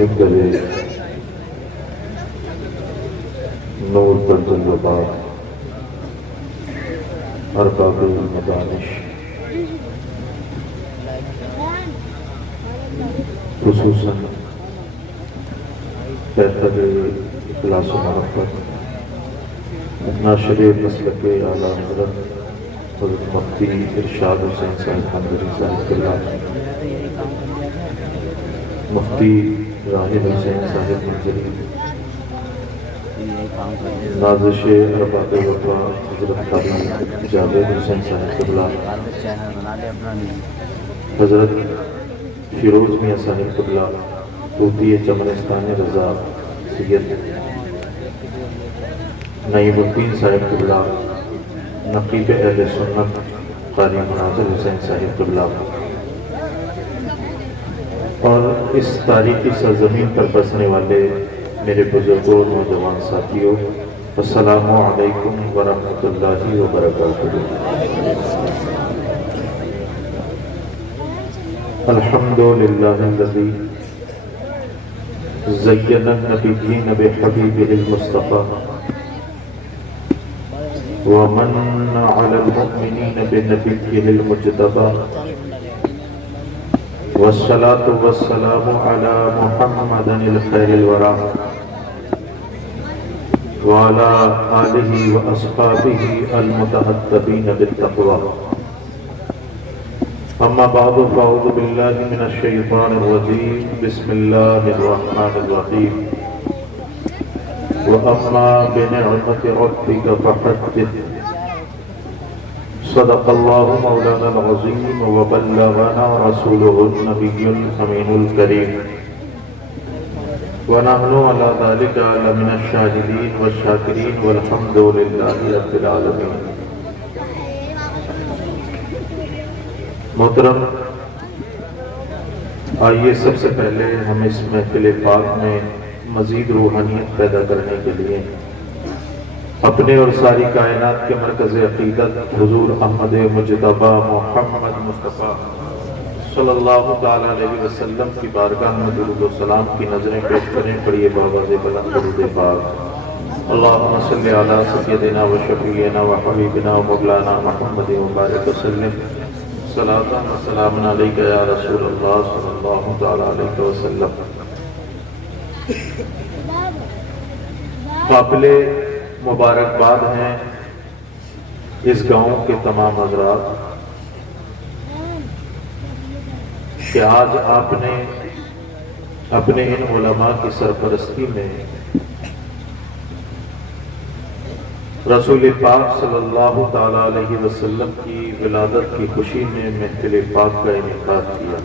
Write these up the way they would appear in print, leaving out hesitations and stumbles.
منبر نور تجلبات ارباب المدانش خصوصاً بہتر اخلاص و محبت ناشر مسلک اعلیٰ حضرت مفتی ارشاد حسین صاحب حنبلی صاحب اللہ، مفتی راہب حسین صاحب منظری، نازش ارباب وفا حضرت قاری جاوید حسین صاحب اللہ، حضرت فیروز میاں صاحب قبلہ، طوطی چمنستان رضا سید نعیم الدین صاحب قبلہ، نقیب اہل سنت قاری مناظر حسین صاحب قبلہ، اور اس تاریخی سرزمین پر بسنے والے میرے بزرگوں نوجوان ساتھیوں، السلام علیکم ورحمۃ اللہ وبرکاتہ۔ الحمدللہ الذی زین النبیین بحبیبہ المصطفیٰ ومن علی المؤمنین بنبیہ المجتبیٰ والصلاة والسلام علی محمد الخیر الورى وعلى آلہ واصحابہ المتحدبین بالتقوى، اما بعد فاعوذ باللہ من الشیطان الرجیم، بسم اللہ الرحمن الرحیم، وَأَمَّا بِنِعْمَةِ رَبِّكَ فَحَدِّثْ۔ صدق اللہ مولانا العظیم وبلغنا رسولہ النبی الامین الکریم، ونحن علی ذلک لمن الشاہدین والشاکرین والحمد للہ رب العالمین۔ محترم، آئیے سب سے پہلے ہم اس محفل پاک میں مزید روحانیت پیدا کرنے کے لیے اپنے اور ساری کائنات کے مرکز عقیدت حضور احمد مجتبیٰ محمد مصطفیٰ صلی اللہ تعالیٰ علیہ وسلم کی بارگاہ میں درود و سلام کی نظریں پیش کریں۔ پڑھیے بآواز بلند درود پاک، اللہم صلی علی سیدنا و شفیعنا و حبیبنا و مولانا محمد مبارک وسلم، صلاۃ و سلام علیک یا رسول اللہ صلی اللہ تعالیٰ علیہ وسلم۔ قابل مبارکباد ہیں اس گاؤں کے تمام حضرات کہ آج آپ نے اپنے ان علماء کی سرپرستی میں رسول پاک صلی اللہ تعالیٰ علیہ وسلم کی ولادت کی خوشی میں محفل پاک کا انعقاد کیا۔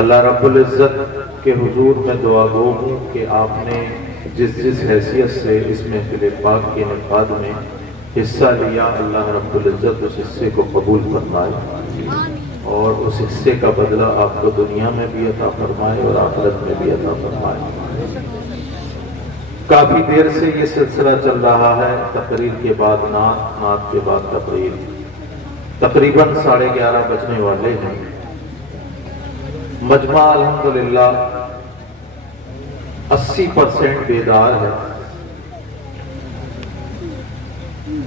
اللہ رب العزت کے حضور میں دعا گو ہوں کہ آپ نے جس حیثیت سے اس محفل پاک کے انعقاد میں حصہ لیا، اللہ رب العزت اس حصے کو قبول فرمائے اور اس حصے کا بدلہ آپ کو دنیا میں بھی عطا فرمائے اور آخرت میں بھی عطا فرمائے۔ کافی دیر سے یہ سلسلہ چل رہا ہے، تقریر کے بعد نعت، نعت کے بعد تقریر، تقریباً 11:30 بجنے والے ہیں۔ مجمع الحمدللہ 80% بیدار ہے،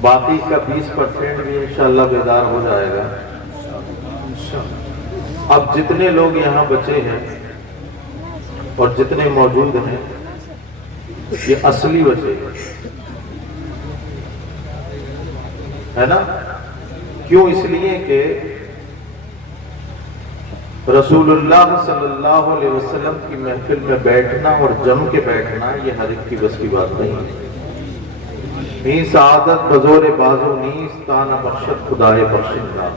باقی کا 20% بھی انشاءاللہ بیدار ہو جائے گا۔ اب جتنے لوگ یہاں بچے ہیں اور جتنے موجود ہیں یہ اصلی بچے ہے نا؟ کیوں؟ اس لیے کہ رسول اللہ صلی اللہ علیہ وسلم کی محفل میں بیٹھنا اور جم کے بیٹھنا یہ ہر ایک کی بس کی بات نہیں ہے۔ نی سعادت بزور بازو نیست تانا بخشت خدائے بخشندہ،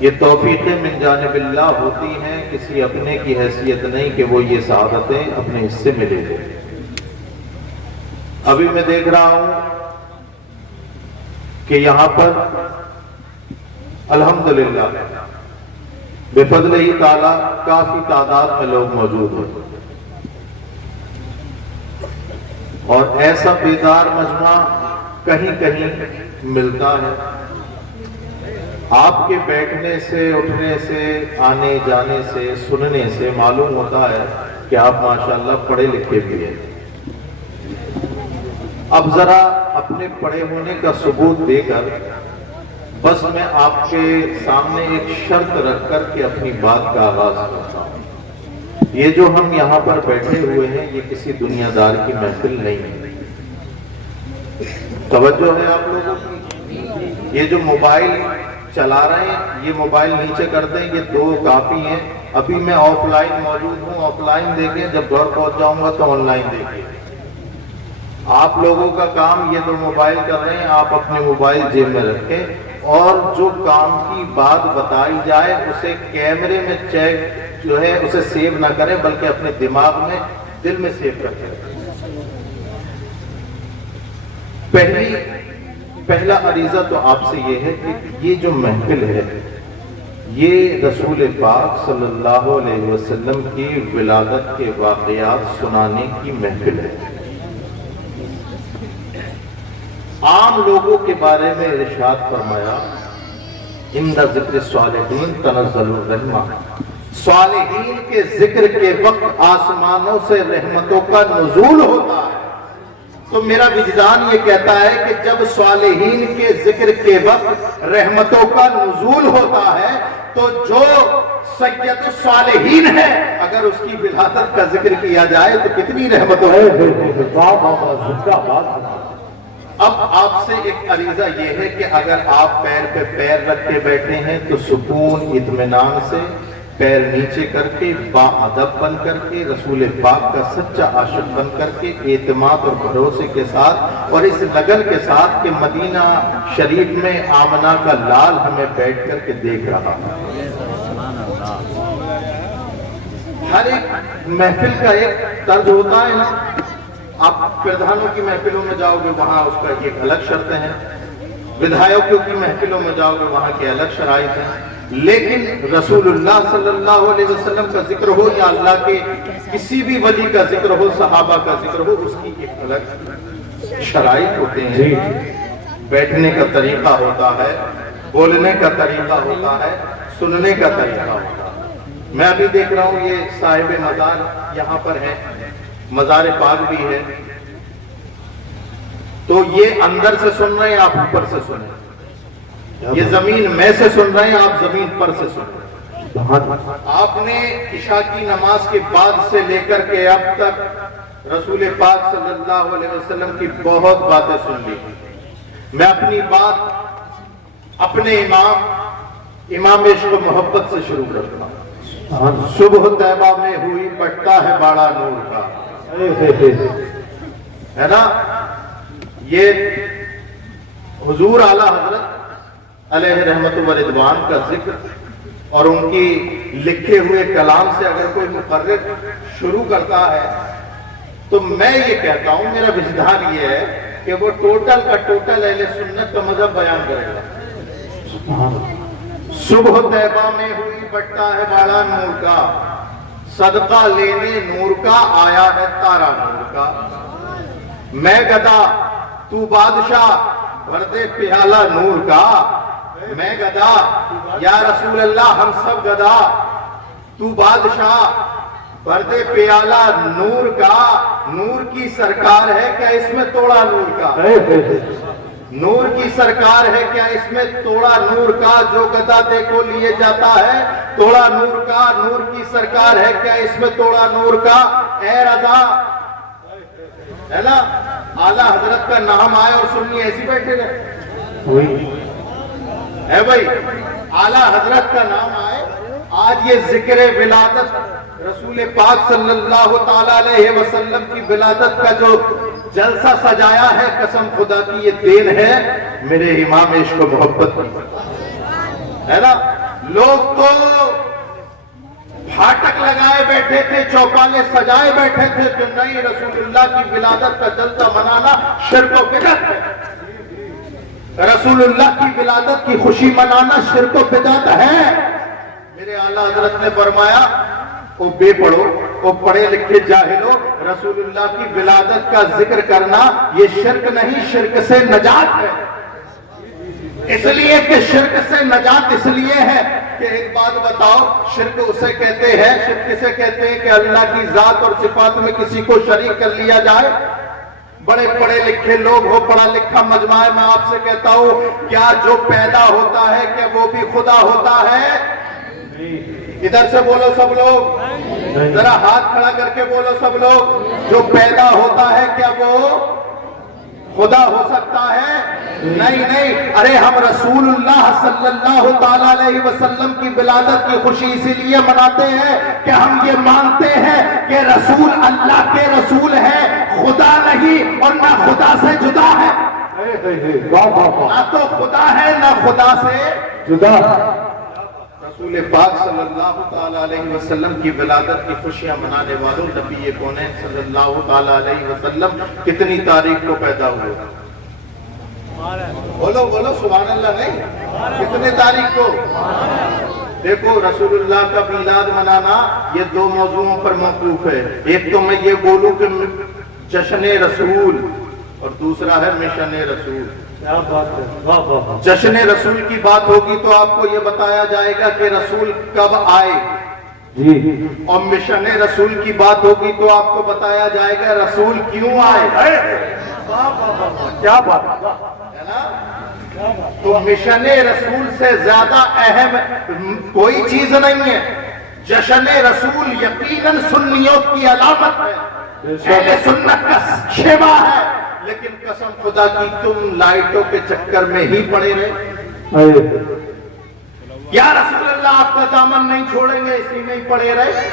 یہ توفیقیں من جانب اللہ ہوتی ہیں، کسی اپنے کی حیثیت نہیں کہ وہ یہ سعادتیں اپنے حصے میں لے لے۔ ابھی میں دیکھ رہا ہوں کہ یہاں پر الحمدللہ بفضل ہی تعالیٰ کافی تعداد میں لوگ موجود ہیں، اور ایسا بیدار مجمع کہیں کہیں ملتا ہے۔ آپ کے بیٹھنے سے، اٹھنے سے، آنے جانے سے، سننے سے معلوم ہوتا ہے کہ آپ ماشاءاللہ پڑھے لکھے بھی ہیں۔ اب ذرا اپنے پڑھے ہونے کا ثبوت دے کر بس میں آپ کے سامنے ایک شرط رکھ کر کے اپنی بات کا آغاز کرتا ہوں۔ یہ جو ہم یہاں پر بیٹھے ہوئے ہیں یہ کسی دنیا دار کی محفل نہیں ہے۔ توجہ ہے آپ لوگوں کی؟ یہ جو موبائل چلا رہے ہیں یہ موبائل نیچے کر دیں، یہ 2 کافی ہیں۔ ابھی میں آف لائن موجود ہوں، آف لائن دیکھیں، جب گھر پہنچ جاؤں گا تو آن لائن دیکھیں۔ آپ لوگوں کا کام یہ 2 موبائل کر رہے ہیں، آپ اپنے موبائل جیب میں رکھیں اور جو کام کی بات بتائی جائے اسے کیمرے میں چیک جو ہے اسے سیو نہ کریں بلکہ اپنے دماغ میں دل میں سیو کر کے رکھیں۔ پہلا عریضہ تو آپ سے یہ ہے کہ یہ جو محفل ہے یہ رسول پاک صلی اللہ علیہ وسلم کی ولادت کے واقعات سنانے کی محفل ہے۔ عام لوگوں کے بارے میں ارشاد فرمایا عند ذکر الصالحین تنزل الرحمہ، صالحین کے ذکر کے وقت آسمانوں سے رحمتوں کا نزول ہوتا ہے۔ تو میرا وجدان یہ کہتا ہے کہ جب صالحین کے ذکر کے وقت رحمتوں کا نزول ہوتا ہے تو جو سید الصالحین ہے اگر اس کی ولادت کا ذکر کیا جائے تو کتنی رحمتوں ہے۔ اب آپ سے ایک عریضہ یہ ہے کہ اگر آپ پیر پہ پیر رکھ کے بیٹھے ہیں تو سکون اطمینان سے پیر نیچے کر کے باادب بن کر کے رسول پاک کا سچا عاشق بن کر کے اعتماد اور بھروسے کے ساتھ اور اس لگن کے ساتھ کہ مدینہ شریف میں آمنہ کا لال ہمیں بیٹھ کر کے دیکھ رہا ہے۔ ہر ایک محفل کا ایک طرز ہوتا ہے نا، آپ پردھانوں کی محفلوں میں جاؤ گے وہاں اس کا ایک الگ شرطیں ہیں، ودھایکوں کی محفلوں میں جاؤ گے وہاں کے الگ شرائط ہیں، لیکن رسول اللہ صلی اللہ علیہ وسلم کا ذکر ہو یا اللہ کے کسی بھی ولی کا ذکر ہو، صحابہ کا ذکر ہو، اس کی ایک الگ شرائط ہوتے ہیں، بیٹھنے کا طریقہ ہوتا ہے، بولنے کا طریقہ ہوتا ہے، سننے کا طریقہ ہوتا ہے۔ میں ابھی دیکھ رہا ہوں یہ صاحب مزار یہاں پر ہیں، مزار پاک بھی ہے، تو یہ اندر سے سن رہے ہیں آپ اوپر سے سن رہے ہیں، یہ زمین میں سے سن رہے ہیں آپ زمین پر سے سن رہے ہیں۔ آپ نے عشاء کی نماز کے بعد سے لے کر کے اب تک رسول پاک صلی اللہ علیہ وسلم کی بہت باتیں سن لی۔ میں اپنی بات اپنے امام عشق و محبت سے شروع کرتا ہوں۔ صبح طیبہ میں ہوئی بٹتا ہے باڑا نور کا، ہے نا، یہ حضور اعلیٰ حضرت علیہ رحمت و رضوان کا ذکر اور ان کی لکھے ہوئے کلام سے اگر کوئی مقرر شروع کرتا ہے تو میں یہ کہتا ہوں، میرا وجدان یہ ہے کہ وہ ٹوٹل کا ٹوٹل اہل سنت کا مذہب بیان کرے گا۔ صبح طیبہ میں ہوئی بٹتا ہے باڑا نور کا، صدقہ لینے نور کا آیا ہے تارا نور کا، میں گدا تو بادشاہ بھر دے پیالہ نور کا، میں گدا یا رسول اللہ ہم سب گدا، تو بادشاہ بھر دے پیالہ نور کا، نور کی سرکار ہے کیا اس میں توڑا نور کا، نور کی سرکار ہے کیا اس میں توڑا نور کا، جو گدا دیکھو لیے جاتا ہے توڑا نور کا، نور کی سرکار ہے کیا اس میں توڑا نور کا، اے رضا، ہے نا، اعلیٰ حضرت کا نام آئے اور سنی ایسی بیٹھے گئے ہے بھائی، اعلیٰ حضرت کا نام آئے، آج یہ ذکر ولادت رسول پاک صلی اللہ تعالیٰ علیہ وسلم کی ولادت کا جو جلسہ سجایا ہے، قسم خدا کی یہ دین ہے میرے امام عشق و محبت کی، ہے نا۔ لوگ تو پھاٹک لگائے بیٹھے تھے، چوپانے سجائے بیٹھے تھے کہ نہیں، رسول اللہ کی ولادت کا جلسہ منانا شرک و بدعت ہے، رسول اللہ کی ولادت کی خوشی منانا شرک و بدعت ہے۔ میرے اعلیٰ حضرت نے فرمایا، او بے پڑھو، او پڑھے لکھے جاہلو، رسول اللہ کی ولادت کا ذکر کرنا یہ شرک نہیں، شرک سے نجات ہے، اس لیے کہ شرک سے نجات اس لیے ہے کہ ایک بات بتاؤ، شرک اسے کہتے ہیں، شرک کسے کہتے ہیں کہ اللہ کی ذات اور صفات میں کسی کو شریک کر لیا جائے۔ بڑے پڑھے لکھے لوگ ہو، پڑھا لکھا مجمع ہے، میں آپ سے کہتا ہوں کیا جو پیدا ہوتا ہے کیا وہ بھی خدا ہوتا ہے؟ ادھر سے بولو سب لوگ، ذرا ہاتھ کھڑا کر کے بولو سب لوگ، جو پیدا ہوتا ہے کیا وہ خدا ہو سکتا ہے؟ نہیں نہیں، ارے ہم رسول اللہ صلی اللہ تعالیٰ علیہ وسلم کی ولادت کی خوشی اسی لیے مناتے ہیں کہ ہم یہ مانتے ہیں کہ رسول اللہ کے رسول ہے، خدا نہیں اور نہ خدا سے جدا ہے، نہ تو خدا ہے نہ خدا سے جدا۔ رسول پاک صلی اللہ تعالیٰ علیہ وسلم کی ولادت کی خوشیاں منانے والوں، نبی کونین صلی اللہ تعالیٰ علیہ وسلم کتنی تاریخ کو پیدا ہوئے؟ بولو بولو سبحان اللہ، نہیں کتنے تاریخ کو؟ دیکھو رسول اللہ کا میلاد منانا یہ دو موضوعوں پر موقوف ہے، ایک تو میں یہ بولوں کہ جشن رسول اور دوسرا ہے مشن رسول۔ جشن رسول کی بات ہوگی تو آپ کو یہ بتایا جائے گا کہ رسول کب آئے، اور مشن رسول کی بات ہوگی تو آپ کو بتایا جائے گا رسول کیوں آئے۔ کیا بات ہے نا؟ تو مشن رسول سے زیادہ اہم کوئی چیز نہیں ہے۔ جشن رسول یقیناً سنیوں کی علامت ہے، اہل سنت کا شیوا ہے، لیکن قسم خدا کی تم لائٹوں کے چکر میں ہی پڑے رہے۔ یا رسول اللہ آپ کا دامن نہیں چھوڑیں گے، اسی میں ہی پڑے رہے،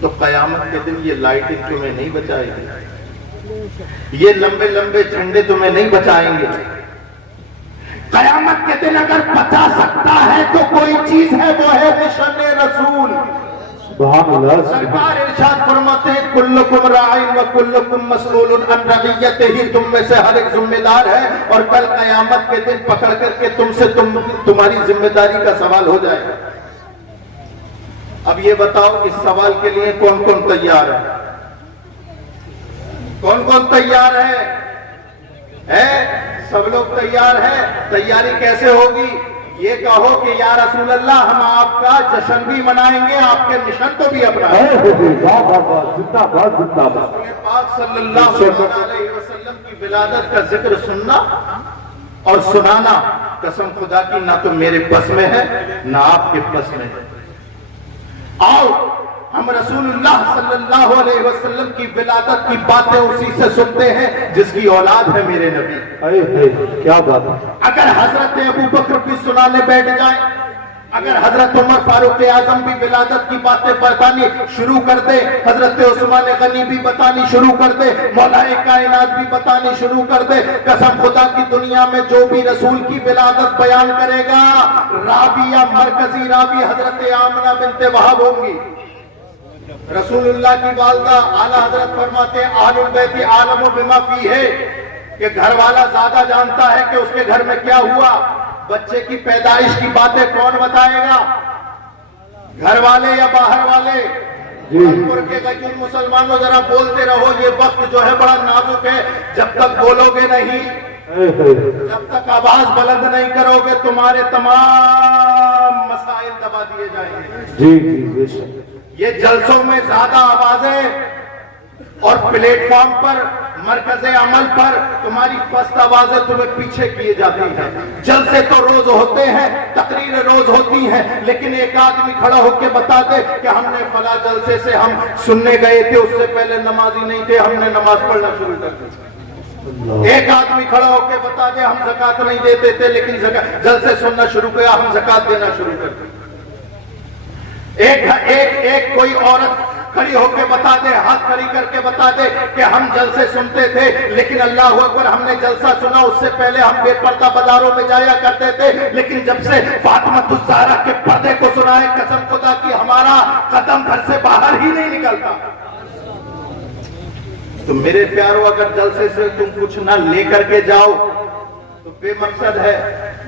تو قیامت کے دن یہ لائٹیں تمہیں نہیں بچائیں گی، یہ لمبے لمبے جھنڈے تمہیں نہیں بچائیں گے۔ قیامت کے دن اگر بچا سکتا ہے تو کوئی چیز ہے، وہ ہے مشن رسول۔ سرکار ارشاد فرماتے ہیں کلکم راعٍ و کلکم مسئول عن رعیتہ، تم میں سے ہر ایک ذمہ دار ہے اور کل قیامت کے دن پکڑ کر کے تم سے تمہاری ذمہ داری کا سوال ہو جائے گا۔ اب یہ بتاؤ اس سوال کے لیے کون کون تیار ہے؟ کون کون تیار ہے؟ سب لوگ تیار ہیں؟ تیاری کیسے ہوگی؟ یہ کہو کہ یا رسول اللہ ہم آپ کا جشن بھی منائیں گے، آپ کے مشن کو بھی اپنائیں گے۔ رسول پاک صلی اللہ علیہ وسلم کی ولادت کا ذکر سننا اور سنانا قسم خدا کی نہ تو میرے بس میں ہے نہ آپ کے بس میں ہے۔ آؤ ہم رسول اللہ صلی اللہ علیہ وسلم کی ولادت کی باتیں اسی سے سنتے ہیں جس کی اولاد ہے میرے نبی۔ کیا بات ہے! اگر حضرت ابو بکر بھی سنانے بیٹھ جائیں، اگر حضرت عمر فاروق اعظم بھی ولادت کی باتیں بتانی شروع کر دے، حضرت عثمان غنی بھی بتانی شروع کر دے، مولا کائنات بھی بتانی شروع کر دے، قسم خدا کی دنیا میں جو بھی رسول کی ولادت بیان کرے گا، راویہ مرکزی راوی حضرت آمنہ بنت وہب ہوں گی۔ رسول اللہ کی والدہ اعلیٰ حضرت فرماتے اہل البیت عالم بما فیہ، کہ گھر والا زیادہ جانتا ہے کہ اس کے گھر میں کیا ہوا۔ بچے کی پیدائش کی باتیں کون بتائے گا؟ گھر والے یا باہر والے؟ کے غیر مسلمانوں ذرا بولتے رہو، یہ وقت جو ہے بڑا نازک ہے، جب تک بولو گے نہیں، جب تک آواز بلند نہیں کرو گے تمہارے تمام مسائل دبا دیے جائیں گے۔ یہ جلسوں میں زیادہ آوازیں اور پلیٹ فارم پر مرکز عمل پر تمہاری پست آوازیں تمہیں پیچھے کیے جاتی ہیں۔ جلسے تو روز ہوتے ہیں، تقریریں روز ہوتی ہیں، لیکن ایک آدمی کھڑا ہو کے بتا دے کہ ہم نے فلاں جلسے سے ہم سننے گئے تھے، اس سے پہلے نمازی نہیں تھے، ہم نے نماز پڑھنا شروع کر دی۔ ایک آدمی کھڑا ہو کے بتا دے ہم زکوٰۃ نہیں دیتے تھے، لیکن جلسے سننا شروع کیا، ہم زکوٰۃ دینا شروع کر دی۔ ایک کوئی عورت کھڑی ہو کے بتا دے، ہاتھ کھڑی کر کے بتا دے کہ ہم جلسے سنتے تھے، لیکن اللہ اکبر ہم نے جلسہ سنا، اس سے پہلے ہم بے پردہ بازاروں میں جایا کرتے تھے، لیکن جب سے فاطمہ الزہرا کے پردے کو سنا ہے قسم خدا کی ہمارا قدم گھر سے باہر ہی نہیں نکلتا۔ تو میرے پیارو اگر جلسے سے تم کچھ نہ لے کر کے جاؤ تو بے مقصد ہے،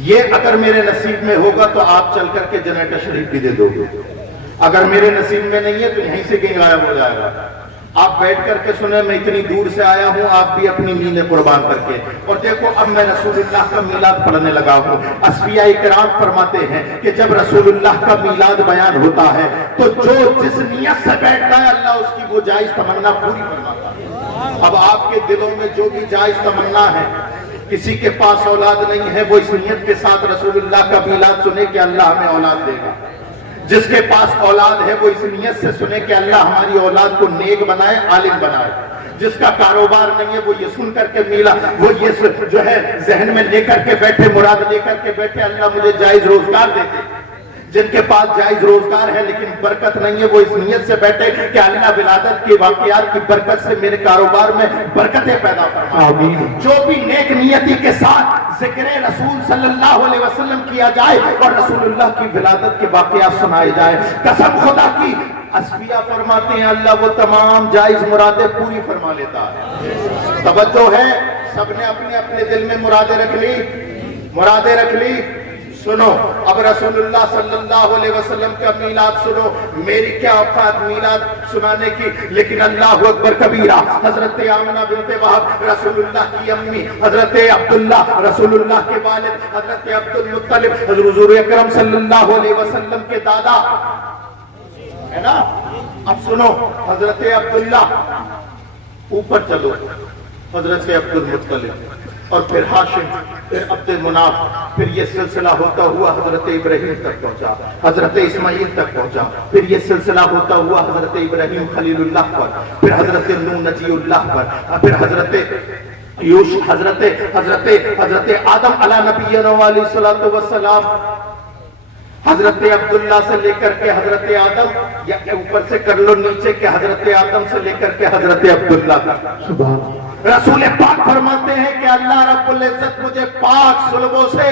یہ اگر میرے نصیب میں ہوگا تو آپ چل کر کے جنت شریف بھی دے دو گے، اگر میرے نصیب میں نہیں ہے تو یہیں سے کہیں غائب ہو جائے گا۔ آپ بیٹھ کر کے سنیں، میں اتنی دور سے آیا ہوں، آپ بھی اپنی نیندیں قربان کر کے، اور دیکھو اب میں رسول اللہ کا میلاد پڑھنے لگا ہوں۔ اصفیاء کرام فرماتے ہیں کہ جب رسول اللہ کا میلاد بیان ہوتا ہے تو جو جس نیت سے بیٹھتا ہے اللہ اس کی وہ جائز تمنا پوری فرماتا ہے۔ اب آپ کے دلوں میں جو بھی جائز تمنا ہے، کسی کے پاس اولاد نہیں ہے، وہ اس نیت کے ساتھ رسول اللہ کا میلاد سنے کہ اللہ ہمیں اولاد دے گا۔ جس کے پاس اولاد ہے وہ اس نیت سے سنے کہ اللہ ہماری اولاد کو نیک بنائے، عالم بنائے۔ جس کا کاروبار نہیں ہے وہ یہ سن کر کے میلا، وہ یہ جو ہے ذہن میں لے کر کے بیٹھے، مراد لے کر کے بیٹھے اللہ مجھے جائز روزگار دے دے۔ جن کے پاس جائز روزگار ہے لیکن برکت نہیں ہے وہ اس نیت سے بیٹھے کہ اللہ ولادت کے واقعات کی برکت سے میرے کاروبار میں برکتیں پیدا فرمائے۔ جو بھی نیک نیتی کے ساتھ ذکر رسول صلی اللہ علیہ وسلم کیا جائے اور رسول اللہ کی ولادت کے واقعات سنائے جائے، قسم خدا کی اصفیاء فرماتے ہیں اللہ وہ تمام جائز مرادیں پوری فرما لیتا ہے۔ توجہ ہے، سب نے اپنے اپنے دل میں مرادیں رکھ لی، مرادیں رکھ لی۔ سنو اب رسول اللہ صلی اللہ علیہ وسلم کا میلاد سنو، میری کیا اوقات میلاد سنانے کی، لیکن اللہ اکبر کبیرہ۔ حضرت آمنہ بنت وہب رسول اللہ کی امی، حضرت عبداللہ رسول اللہ کے والد، حضرت عبد المطلب حضور اکرم صلی اللہ علیہ وسلم کے دادا، ہے نا۔ اب سنو حضرت عبداللہ، اوپر چلو، حضرت عبد المطلب، اور پھر ہاشم، پھر عبد مناف، پھر یہ سلسلہ ہوتا ہوا حضرت ابراہیم تک پہنچا، حضرت اسماعیل تک پہنچا، پھر یہ سلسلہ ہوتا ہوا حضرت ابراہیم خلیل اللہ پر، پھر حضرت نوح نجی اللہ پر، پھر حضرت حضرت آدم علی نبینا علیہ الصلوۃ والسلام، حضرت عبداللہ سے لے کر کے حضرت آدم، یا اوپر سے کر لو نیچے کہ حضرت آدم سے لے کر کے حضرت عبداللہ تک۔ سبحان رسول پاک فرماتے ہیں کہ اللہ رب العزت مجھے پاک صلبوں سے،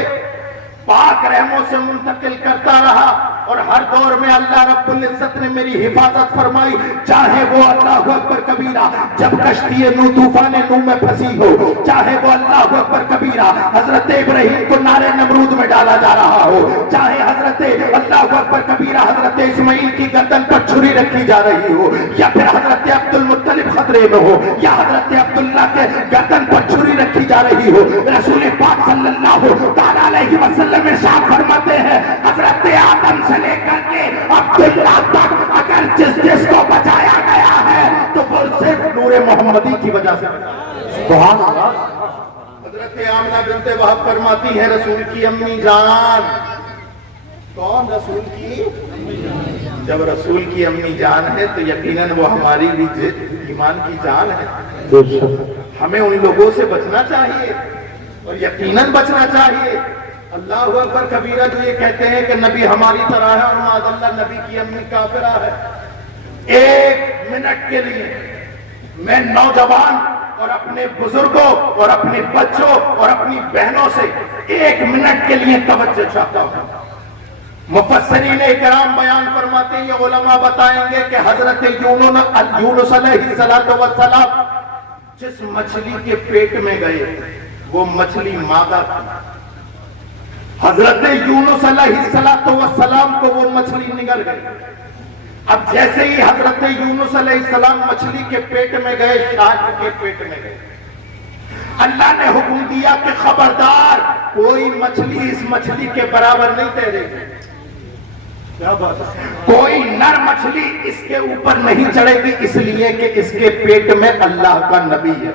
پاک رحموں سے منتقل کرتا رہا، اور ہر دور میں اللہ رب العزت نے میری حفاظت فرمائی، چاہے وہ اللہ اکبر کبیرہ جب کشتی نوح طوفان نوح میں پھنسی ہو، چاہے وہ اللہ اکبر کبیرہ حضرت ابراہیم کو نارے نمرود میں ڈالا جا رہا ہو، چاہے حضرت اللہ اکبر کبیرہ حضرت اسماعیل کی گردن پر چھری رکھی جا رہی ہو، یا پھر حضرت عبد المطلب خطرے میں ہو، یا حضرت عبداللہ کے گردن پر چھری رکھی جا رہی ہو، رسول پاک صلی اللہ تعالیٰ علیہ وسلم ارشاد فرماتے ہیں حضرت آدم سے لے کر کے عبداللہ تک اگر جس کو بچایا گیا ہے تو وہ صرف نور محمدی کی وجہ سے۔ سبحان اللہ۔ حضرت آمنہ بنت وہب فرماتی ہے رسول کی امی جان، کون رسول کی؟ جب رسول کی امی جان ہے تو یقیناً وہ ہماری بھی ایمان کی جان ہے، ہمیں ان لوگوں سے بچنا چاہیے اور یقیناً بچنا چاہیے۔ اللہ اکبر کبیرہ جو یہ کہتے ہیں کہ نبی ہماری طرح ہے اور معاذ اللہ نبی کی امی کافرہ ہے، ایک منٹ کے لیے میں نوجوان اور اپنے بزرگوں اور اپنے بچوں اور اپنی بہنوں سے ایک منٹ کے لیے توجہ چاہتا ہوں۔ مفسرین کرام بیان فرماتے ہیں، یہ علماء بتائیں گے کہ حضرت یونس علیہ السلام جس مچھلی کے پیٹ میں گئے وہ مچھلی مادہ تھی، حضرت یونس علیہ السلام کو وہ مچھلی نگل گئی۔ اب جیسے ہی حضرت یونس علیہ السلام مچھلی کے پیٹ میں گئے، شارک کے پیٹ میں گئے، اللہ نے حکم دیا کہ خبردار کوئی مچھلی اس مچھلی کے برابر نہیں تیرے گی، کوئی نر مچھلی اس کے اوپر نہیں چڑھے گی، اس لیے کہ اس کے پیٹ میں اللہ کا نبی ہے۔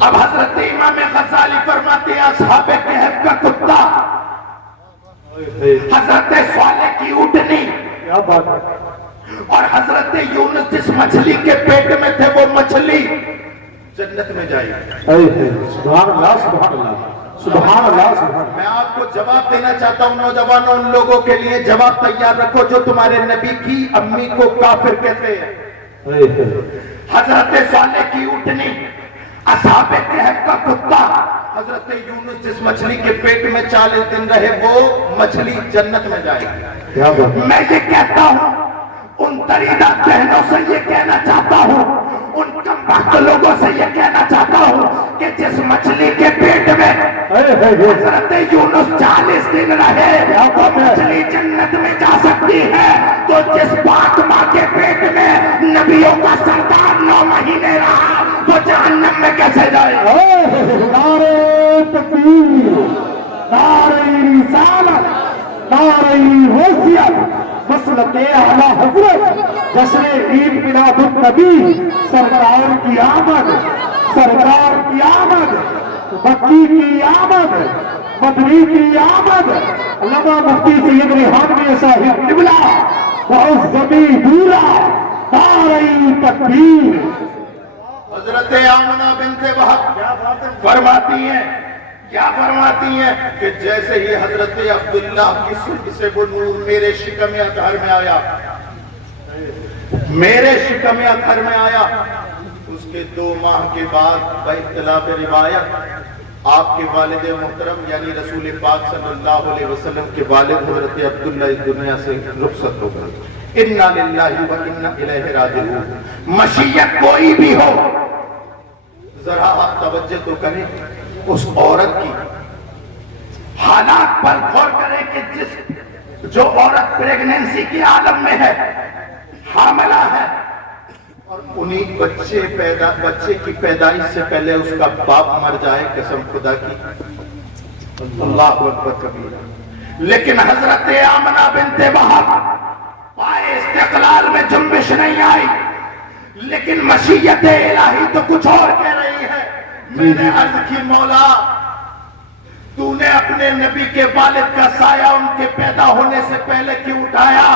اب حضرت امام غزالی فرماتے ہیں اصحاب کہف کا کتا، حضرت صالح کی اونٹنی، اور حضرت یونس جس مچھلی کے پیٹ میں تھے وہ مچھلی جنت میں جائے گی۔ سبحان اللہ، سبحان اللہ، سبحان اللہ، سبحان اللہ۔ میں آپ کو جواب دینا چاہتا ہوں نوجوانوں، ان لوگوں کے لیے جواب تیار رکھو جو تمہارے نبی کی امی کو کافر کہتے ہیں۔ حضرت صالح کی اونٹنی، اصحاب کہف کا کتا، حضرت یونس جس مچھلی کے پیٹ میں 40 دن رہے وہ مچھلی جنت میں جائے گی۔ میں یہ کہتا ہوں، ان دریدہ ذہنوں سے یہ کہنا چاہتا ہوں، ان کم بخت لوگوں سے یہ کہنا چاہتا ہوں کہ جس مچھلی کے پیٹ میں حضرت یونس 40 دن رہے تو مچھلی جنت میں جا سکتی ہے، تو جس پاک ماں کے پیٹ میں نبیوں کا سردار 9 مہینے رہا وہ جہنم میں کیسے جائے؟ نعرہ تکبیر، نعرہ رسالت، نعرہ حیثیت، مسلک اعلی حضرت، جشن عید میلاد النبی، سرکار کی آمد، سرکار کی آمد، مکی کی آمد، مدنی کی آمد، علامہ مفتی سید ریحانوی صاحب قبلہ معظمی دورہ، نعرہ تکبیر۔ حضرت آمنہ بنت وہب فرماتی ہیں، کیا فرماتی ہیں کہ جیسے ہی حضرت عبداللہ کی صلب سے وہ نور میرے شکم اطہر میں آیا، میرے شکم اطہر میں آیا، اس کے 2 ماہ کے بعد باختلاف روایت آپ کے والد محترم یعنی رسول پاک صلی اللہ علیہ وسلم کے والد حضرت عبداللہ اس دنیا سے رخصت ہو گئے۔ انا للہ و انا الیہ راجعون۔ مشیت کوئی بھی ہو، ذرا آپ توجہ تو کریں اس عورت کی حالات پر غور کریں کہ جو عورت پریگننسی کے عالم میں ہے، حاملہ ہے، اور انہیں بچے کی پیدائش سے پہلے اس کا باپ مر جائے، قسم خدا کی، اللہ اکبر کبیرہ۔ لیکن حضرت آمنہ بنت وہب پائے استقلال میں جنبش نہیں آئی، لیکن مشیت الہی تو کچھ اور کہہ رہی ہے۔ میں نے عرض کی مولا تو نے اپنے نبی کے والد کا سایہ ان کے پیدا ہونے سے پہلے کیوں اٹھایا؟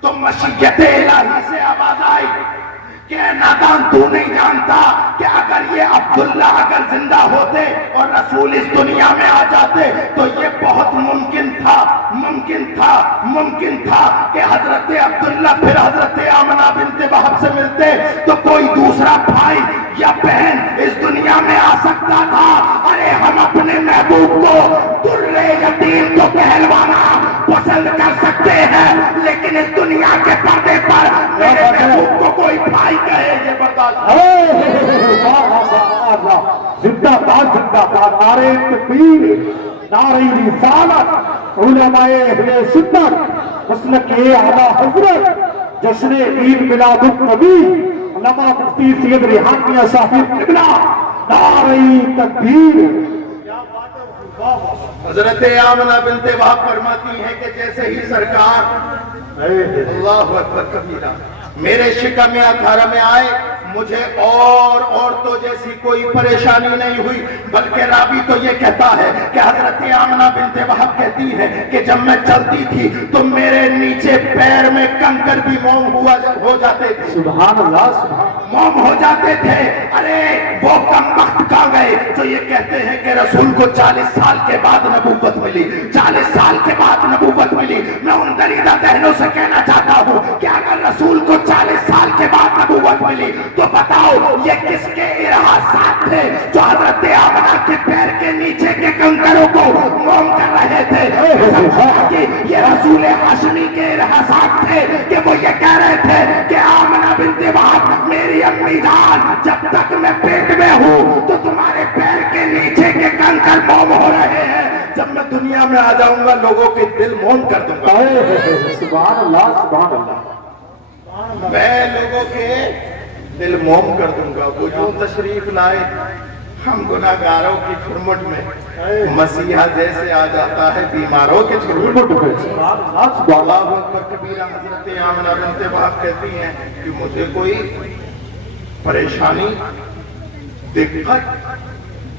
تو مشیت الہی سے آواز آئی کہ اے نادان تو نہیں جانتا کہ اگر یہ عبداللہ اگر زندہ ہوتے اور رسول اس دنیا میں آ جاتے تو یہ بہت ممکن تھا کہ حضرت عبداللہ پھر حضرت آمنہ بنت وہب سے ملتے تو کوئی دوسرا بھائی یا بہن اس دنیا میں آ سکتا تھا۔ ارے ہم اپنے محبوب کو در یتیم تو پہلوانا پسند کر سکتے ہیں، لیکن اس دنیا کے پردے پر میرے محبوب کو کوئی بھائی کہے یہ برداشت زندہ باد، زندہ باد، نعرہ تکبیر، نعرہ رسالت، علماء اہل سنت، مسلک اعلی حضرت، جشن عید میلاد النبی، علامہ مفتی سید ریحانوی صاحب قبلہ، نعرہ تکبیر۔ حضرت آمنہ بنت وہب فرماتی ہیں کہ جیسے ہی سرکار اللہ اکبر کبیرہ میرے شکم اطہر میں آئے، مجھے اور عورتوں جیسی کوئی پریشانی نہیں ہوئی، بلکہ راوی تو یہ کہتا ہے کہ حضرت آمنہ بنت وہب کہتی ہے کہ جب میں چلتی تھی تو میرے نیچے پیر میں کنکر بھی موم ہو جاتے تھے۔ سبحان اللہ، سبحان موم ہو جاتے تھے۔ ارے وہ کم وقت کہاں گئے جو یہ کہتے ہیں کہ رسول کو 40 سال کے بعد نبوت ملی، 40 سال کے بعد نبوت ملی۔ میں ان دریدہ ذہنوں سے کہنا چاہتا ہوں کہ اگر رسول کو 40 سال کے بعد نبوت ملی تو بتاؤ یہ کس کے ارہاسات تھے جو حضرت آمنہ کے پیر کے نیچے کے کنکروں کو موم کر رہے تھے؟ یہ رسول ہاشمی کے ارہاسات تھے کہ وہ یہ کہہ رہے تھے کہ آمنہ بنت وہب میری امی جان جب تک میں پیٹ میں ہوں تو تمہارے پیر کے نیچے کے کنکر موم ہو رہے ہیں، جب میں دنیا میں آ جاؤں گا لوگوں کے دل موم کر دوں گا۔ سبحان اللہ، سبحان اللہ، میں لوگوں کے دل موم کر دوں گا۔ وہ جو تشریف لائے ہم گناہگاروں کی چھرمٹ میں، مسیحا جیسے آ جاتا ہے بیماروں کے چھرمٹ میں۔ اللہ اکبر کبیرہ۔ حضرت آمنہ بنت وہب کہتی ہیں کہ مجھے کوئی پریشانی، دقت،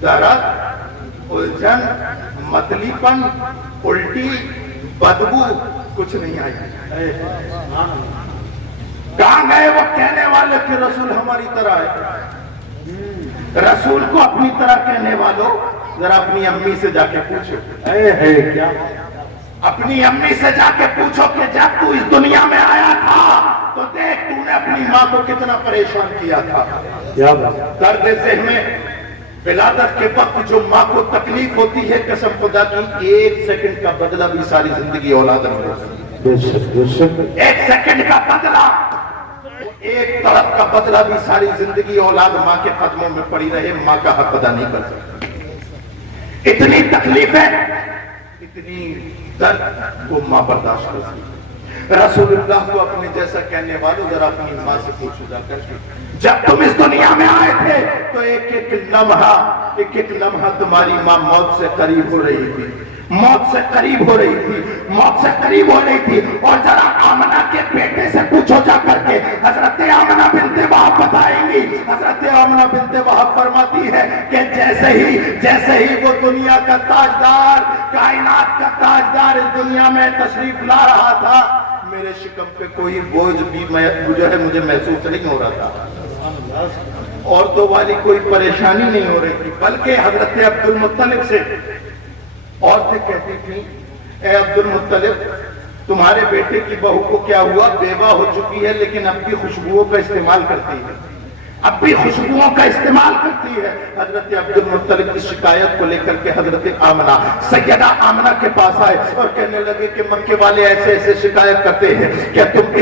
درد، الجھن، متلی پن، الٹی، بدبو کچھ نہیں آئی۔ کہاں گئے وہ کہنے والے کہ رسول ہماری طرح ہے؟ رسول کو اپنی طرح کہنے والوں ذرا اپنی امی سے جا کے پوچھو، کیا اپنی امی سے جا کے پوچھو کہ جب تو اس دنیا میں آیا تھا تو دیکھ تو نے اپنی ماں کو کتنا پریشان کیا تھا۔ درد ذہن میں ولادت کے وقت جو ماں کو تکلیف ہوتی ہے، قسم خدا کی 1 سیکنڈ کا بدلہ بھی ساری زندگی اولاد میں ہوتا ہے۔ 1 سیکنڈ کا بدلہ، ایک طرف کا بدلہ بھی ساری زندگی اولاد ماں کے قدموں میں پڑی رہے، ماں کا حق ادا نہیں کر سکتی۔ اتنی تکلیفیں، اتنی درد وہ ماں برداشت کرتی ہے۔ رسول اللہ کو اپنے جیسا کہنے والوں ذرا اپنی ماں سے پوچھو جا کر کے، جب تم اس دنیا میں آئے تھے تو ایک ایک لمحہ تمہاری ماں موت سے قریب ہو رہی تھی، موت سے قریب ہو رہی تھی، موت سے قریب ہو رہی تھی۔ اور ذرا آمنہ کے بیٹے سے پوچھو جا کر کے، حضرت آمنہ بنت وہب بتائیں گی، حضرت آمنہ بنت وہب فرماتی ہے کہ جیسے ہی وہ دنیا کا تاجدار، کائنات کا تاجدار اس دنیا میں تشریف لا رہا تھا، میرے شکم پہ کوئی بوجھ بھی مجھے محسوس نہیں ہو رہا تھا، عورتوں والی کوئی پریشانی نہیں ہو رہی تھی، بلکہ حضرت عبد المطلب سے عورتیں کہتی تھیں، اے عبد المطلب تمہارے بیٹے کی بہو کو کیا ہوا، بیوہ ہو چکی ہے لیکن اب بھی خوشبوؤں کا استعمال کرتی ہے، اب بھی خوشبوؤں کا استعمال کرتی ہے۔ حضرت عبد المطلب کی شکایت کو لے کر کے حضرت آمنہ، سیدہ آمنہ کے پاس آئے اور کہنے لگے کہ مکے والے ایسے ایسے شکایت کرتے ہیں کہ تم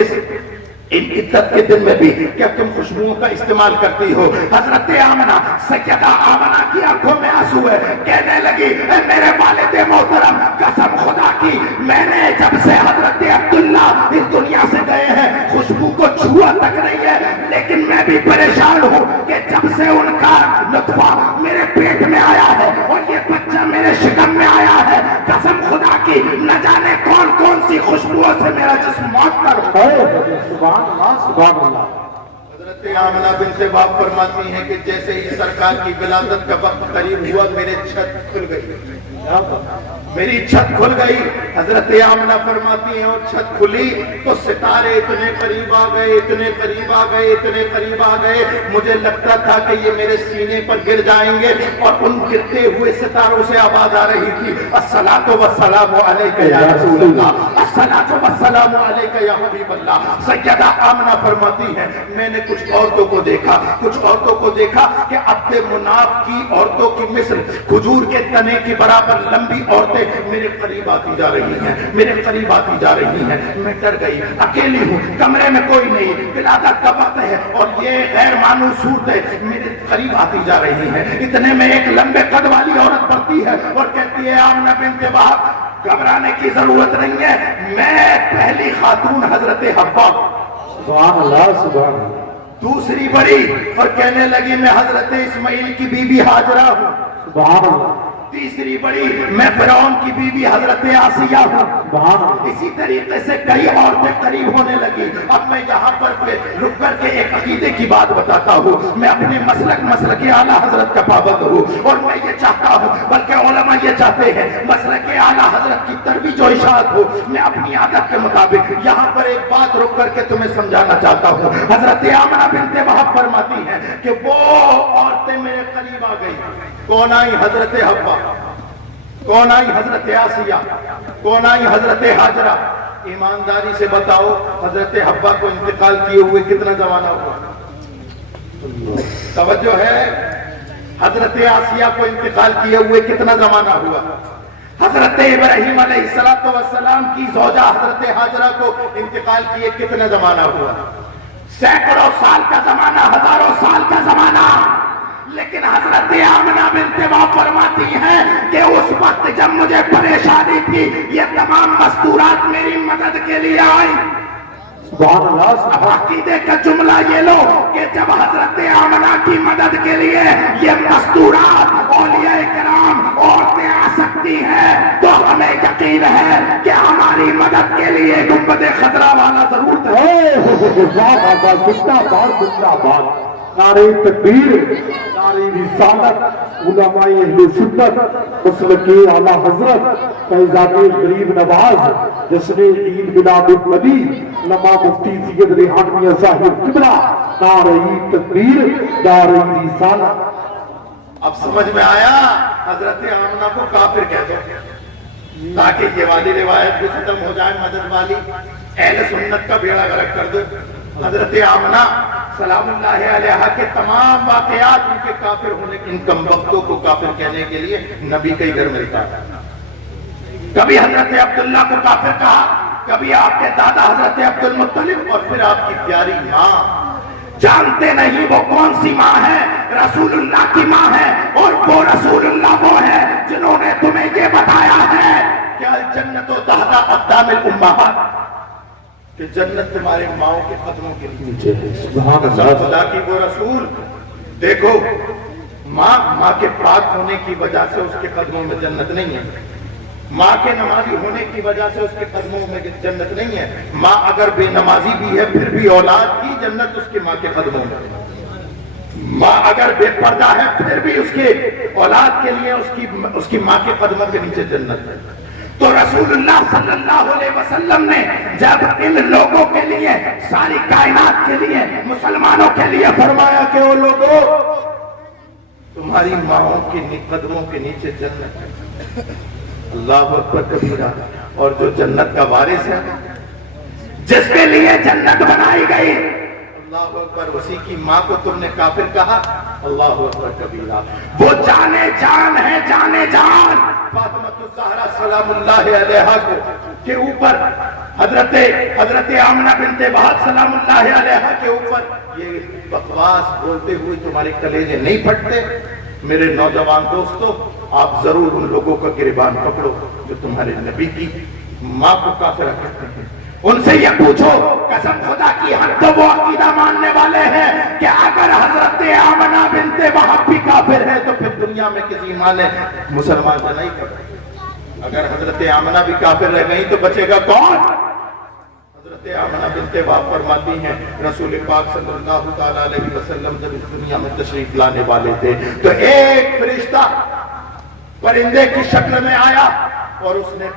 ان عدت کے دن میں بھی کیا تم خوشبوؤں کا استعمال کرتی ہو۔ حضرت آمنہ، سیدہ آمنہ کی آنکھوں میں آنسو ہے، کہنے لگی اے میرے والد محترم، قسم خدا کی میں نے جب سے حضرت عبداللہ اس دنیا سے گئے ہیں خوشبو کو چھوا تک نہیں ہے، لیکن میں بھی پریشان ہوں کہ جب سے ان کا نطفہ میرے پیٹ میں آیا ہے اور یہ بچہ میرے شکم میں آیا ہے، قسم خدا کی نہ جانے کون کون سی خوشبوؤں سے میرا جسم معطر ہو۔ سبحان اللہ۔ حضرت آمنہ بنت وہب فرماتی ہیں کہ جیسے ہی سرکار کی ولادت کا وقت قریب ہوا میری چھت کھل گئی، میری چھت کھل گئی۔ حضرت آمنہ فرماتی ہیں اور چھت کھلی تو ستارے اتنے قریب آ گئے، اتنے قریب آ گئے، اتنے قریب آ گئے، مجھے لگتا تھا کہ یہ میرے سینے پر گر جائیں گے، اور ان گرتے ہوئے ستاروں سے آواز آ رہی تھی، الصلاۃ والسلام علیک یا رسول اللہ، الصلاۃ والسلام علیک یا حبیب اللہ۔ سیدہ آمنہ فرماتی ہے میں نے کچھ عورتوں کو دیکھا کہ عبد مناف کی عورتوں کی مثل کھجور کے تنے کی برابر لمبی عورتیں میرے قریب آتی جا رہی ہیں، میرے قریب آتی جا رہی ہیں۔ میں ڈر گئی، اکیلی ہوں، کمرے میں کوئی نہیں، ولادت کا وقت ہے اور یہ غیر مانوس صورتیں میرے قریب آتی جا رہی ہیں۔ اتنے میں ایک لمبے قد والی عورت بڑھتی ہے اور کہتی ہے آمنہ بنت وہب گھبرانے کی ضرورت نہیں ہے، میں پہلی خاتون حضرت حوا، سبحان اللہ، سبحان اللہ۔ دوسری بڑی اور کہنے لگی میں حضرت اسماعیل کی بیوی ہاجرہ ہوں، سبحان اللہ۔ تیسری بڑی میں فرعون کی بیوی حضرت آسیہ ہوں۔ اسی طریقے سے کئی عورتیں قریب ہونے لگی۔ اب میں یہاں پر رک کر کے ایک عقیدے کی بات بتاتا ہوں، میں اپنے مسلک اعلیٰ حضرت کا پابند ہوں، اور میں یہ چاہتا ہوں، بلکہ علماء یہ چاہتے ہیں مسلک اعلیٰ حضرت کی ترویج و اشاعت ہو۔ میں اپنی عادت کے مطابق یہاں پر ایک بات رک کر کے تمہیں سمجھانا چاہتا ہوں۔ حضرت آمنہ بنت وہب فرماتی ہیں کہ وہ عورتیں میرے قریب آ گئی، کون آئی؟ حضرت حوا، کون آئی؟ حضرت آسیہ، کون آئی؟ حضرت ہاجرہ۔ ایمانداری سے بتاؤ حضرت حوا کو انتقال کیے ہوئے کتنا زمانہ ہوا؟ توجہ ہے؟ حضرت آسیہ کو انتقال کیے ہوئے کتنا زمانہ ہوا؟ حضرت ابراہیم علیہ السلام کی زوجہ حضرت ہاجرہ کو انتقال کیے کتنا زمانہ ہوا؟ سینکڑوں سال کا زمانہ، ہزاروں سال کا زمانہ۔ لیکن حضرت آمنہ بنت وہب فرماتی ہیں کہ اس وقت جب مجھے پریشانی تھی یہ تمام مستورات میری مدد کے لیے آئی۔ سبحان اللہ۔ عقیدے کا جملہ یہ لو کہ جب حضرت آمنہ کی مدد کے لیے یہ مستورات اولیاء کرام عورتیں آ سکتی ہیں تو ہمیں یقین ہے کہ ہماری مدد کے لیے گنبد خضرا والا ضرور ہے۔ نعرہ تکبیر، نعرہ رسالت، علماء اہل سنت، مسلک اعلیٰ حضرت، فیضان غریب نواز، جشن عید میلاد النبی، علماء مفتی سید ریحان میاں صاحب قبلہ، نعرہ تکبیر، نعرہ رسالت۔ اب سمجھ میں آیا؟ حضرت آمنہ کو کافر کہہ دو تاکہ یہ والی روایت بھی ختم ہو جائے، مدد والی اہل سنت کا بیڑا غرق کر دو۔ حضرت آمنہ سلام اللہ علیہ کے تمام واقعات ان کے کافر ہونے کے، ان کمبختوں کو کافر کہنے کے لیے نبی کے گھر میں رہا۔ کبھی حضرت عبداللہ کو کافر کہا، کبھی آپ کے دادا حضرت عبد المطلب، اور پھر آپ کی پیاری ماں۔ جانتے نہیں وہ کون سی ماں ہے؟ رسول اللہ کی ماں ہے، اور وہ رسول اللہ وہ ہے جنہوں نے یہ بتایا ہے کہ الجنت و تحت اقدام الامہات، کہ جنت تمہارے ماؤں کے قدموں کے نیچے ہے۔ سبحان اللہ۔ خدا کی وہ رسول، دیکھو ماں کے پاک ہونے کی وجہ سے اس کے قدموں میں جنت نہیں ہے، ماں کے نمازی ہونے کی وجہ سے اس کے قدموں میں جنت نہیں ہے، ماں اگر بے نمازی بھی ہے پھر بھی اولاد کی جنت اس کی ماں کے قدموں میں، ماں اگر بے پردہ ہے پھر بھی اس کے اولاد کے لیے اس کی ماں کے قدموں کے نیچے جنت ہے۔ تو رسول اللہ صلی اللہ علیہ وسلم نے جب ان لوگوں کے لیے، ساری کائنات کے لیے، مسلمانوں کے لیے فرمایا کہ وہ لوگوں تمہاری ماؤں کے قدموں کے نیچے جنت ہے، اللہ اکبر کبیرہ، اور جو جنت کا وارث ہے، جس کے لیے جنت بنائی گئی، اللہ اکبر، اسی کی ماں کو تم نے کافر کہا، اللہ اکبر کبیرہ، وہ جانے جان ہے، جانے جان فاطمہ الزہرا سلام اللہ علیہا کو کے اوپر، حضرت آمنہ بنت وہب سلام اللہ علیہا کے اوپر یہ بکواس بولتے ہوئے تمہارے کلیجے نہیں پھٹتے؟ میرے نوجوان دوستو، آپ ضرور ان لوگوں کا گریبان پکڑو جو تمہارے نبی کی ماں کو کافرہ کہتے ہیں، ان سے یہ پوچھو، قسم خدا کی ہم تو وہ عقیدہ ماننے والے ہیں کہ اگر حضرت آمنہ بنت وہب بھی کافر ہے تو پھر دنیا میں کسی ماں نے مسلمان سے نہیں کر، اگر حضرت آمنہ بھی کافر رہ گئی تو بچے گا کون؟ حضرت آمنہ بنت وہب فرماتی ہیں رسول پاک صلی اللہ تعالیٰ علیہ وسلم جب اس دنیا میں تشریف لانے والے تھے تو ایک فرشتہ پرندے کی شکل میں آیا اور اس نے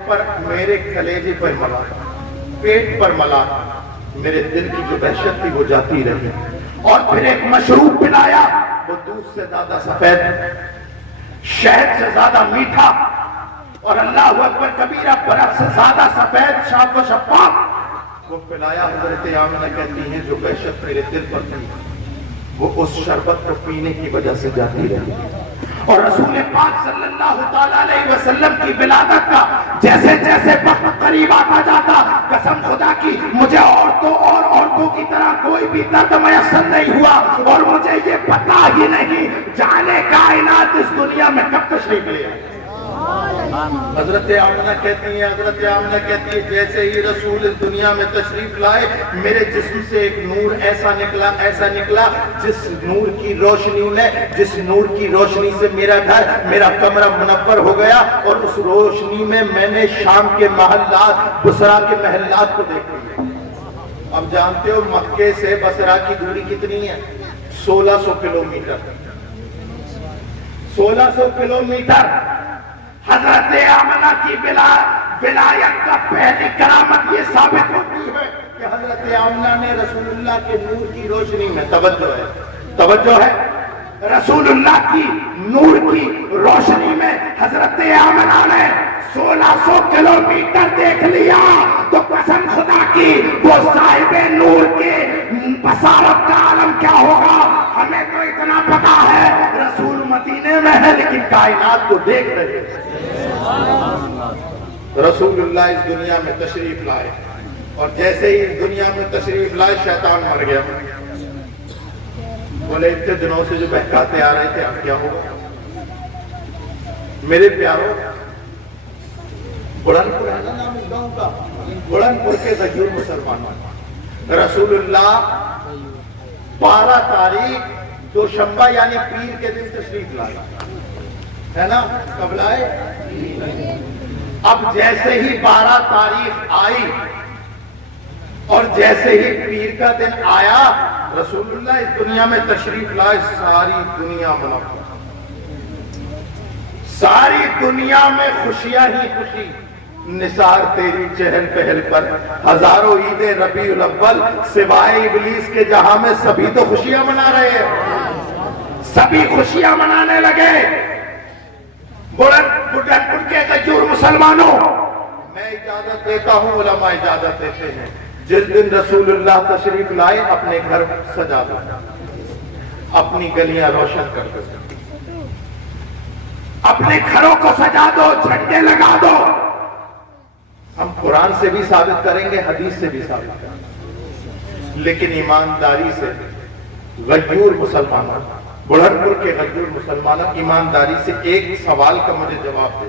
میرے کلیجے پر ملا، پیٹ پر ملا، میرے دل کی جو وحشت تھی وہ جاتی رہی، اور پھر ایک مشروب پلایا، وہ دودھ سے زیادہ سفید، شہد سے زیادہ میٹھا، اور اللہ اکبر کبیرہ، برف سے زیادہ سفید، صاف و شفاف وہ پلایا۔ حضرت آمنہ کہتی ہیں جو وحشت میرے دل پر تھی وہ اس شربت کو پینے کی وجہ سے جاتی رہی، اور رسول پاک صلی اللہ تعالیٰ علیہ وسلم کی ولادت کا جیسے جیسے وقت قریب آتا جاتا، قسم خدا کی مجھے عورتوں کی طرح کوئی بھی درد میسر نہیں ہوا، اور مجھے یہ پتہ ہی نہیں جانے کائنات اس دنیا میں کب تشریف لے آئے۔ حضرت آمنہ کہتی ہے جیسے ہی رسول اس دنیا میں تشریف لائے میرے جسم سے ایک نور ایسا نکلا جس نور کی روشنی سے میرا گھر، میرا کمرہ منور ہو گیا، اور اس روشنی میں میں نے شام کے محلات، بصرہ کے محلات کو دیکھ لیا۔ اب جانتے ہو مکے سے بصرہ کی دوری کتنی ہے؟ 1600 کلومیٹر۔ 1600 کلومیٹر۔ حضرت آمنہ کی ولایت کا پہلی کرامت یہ ثابت ہوتی ہے کہ حضرت آمنہ نے رسول اللہ کے نور کی روشنی میں، توجہ ہے، رسول اللہ کی نور کی روشنی میں حضرت آمنہ نے 1600 کلومیٹر دیکھ لیا، تو قسم خدا کی وہ صاحب نور کے بصارت کا عالم کیا ہوگا؟ ہمیں تو اتنا پتا ہے رسول مدینے میں ہے لیکن کائنات کو دیکھ رہے ہیں۔ رسول اللہ اس دنیا میں تشریف لائے، اور جیسے ہی اس دنیا میں تشریف لائے شیطان مر گیا۔ بولے اتنے دنوں سے جو بہکاتے آ رہے تھے اب کیا ہوگا؟ میرے پیاروں، بلند پور ہے نا نام اس گاؤں کا، بلند پور کے غیور مسلمان، رسول اللہ 12 تاریخ دوشنبہ یعنی پیر کے دن تشریف لائے، ہے نا؟ کب لائے؟ اب جیسے ہی 12 تاریخ آئی اور جیسے ہی پیر کا دن آیا، رسول اللہ اس دنیا میں تشریف لائے، ساری دنیا منور، ساری دنیا میں خوشیاں ہی خوشی، نثار تیری چہل پہل پر، ہزاروں عید ربیع الاول، سوائے ابلیس کے جہاں میں سبھی تو خوشیاں منا رہے ہیں، سبھی خوشیاں منانے لگے۔ بلند کے غیور مسلمانوں، میں اجازت دیتا ہوں، علماء اجازت دیتے ہیں، جس دن رسول اللہ تشریف لائے اپنے گھر سجا دو، اپنی گلیاں روشن کر دو، اپنے گھروں کو سجا دو، جھنڈے لگا دو۔ ہم قرآن سے بھی ثابت کریں گے، حدیث سے بھی ثابت کریں گے، لیکن ایمانداری سے غیور مسلمانوں، بلند پور کے غیور مسلمانوں، ایمانداری سے ایک سوال کا مجھے جواب دے۔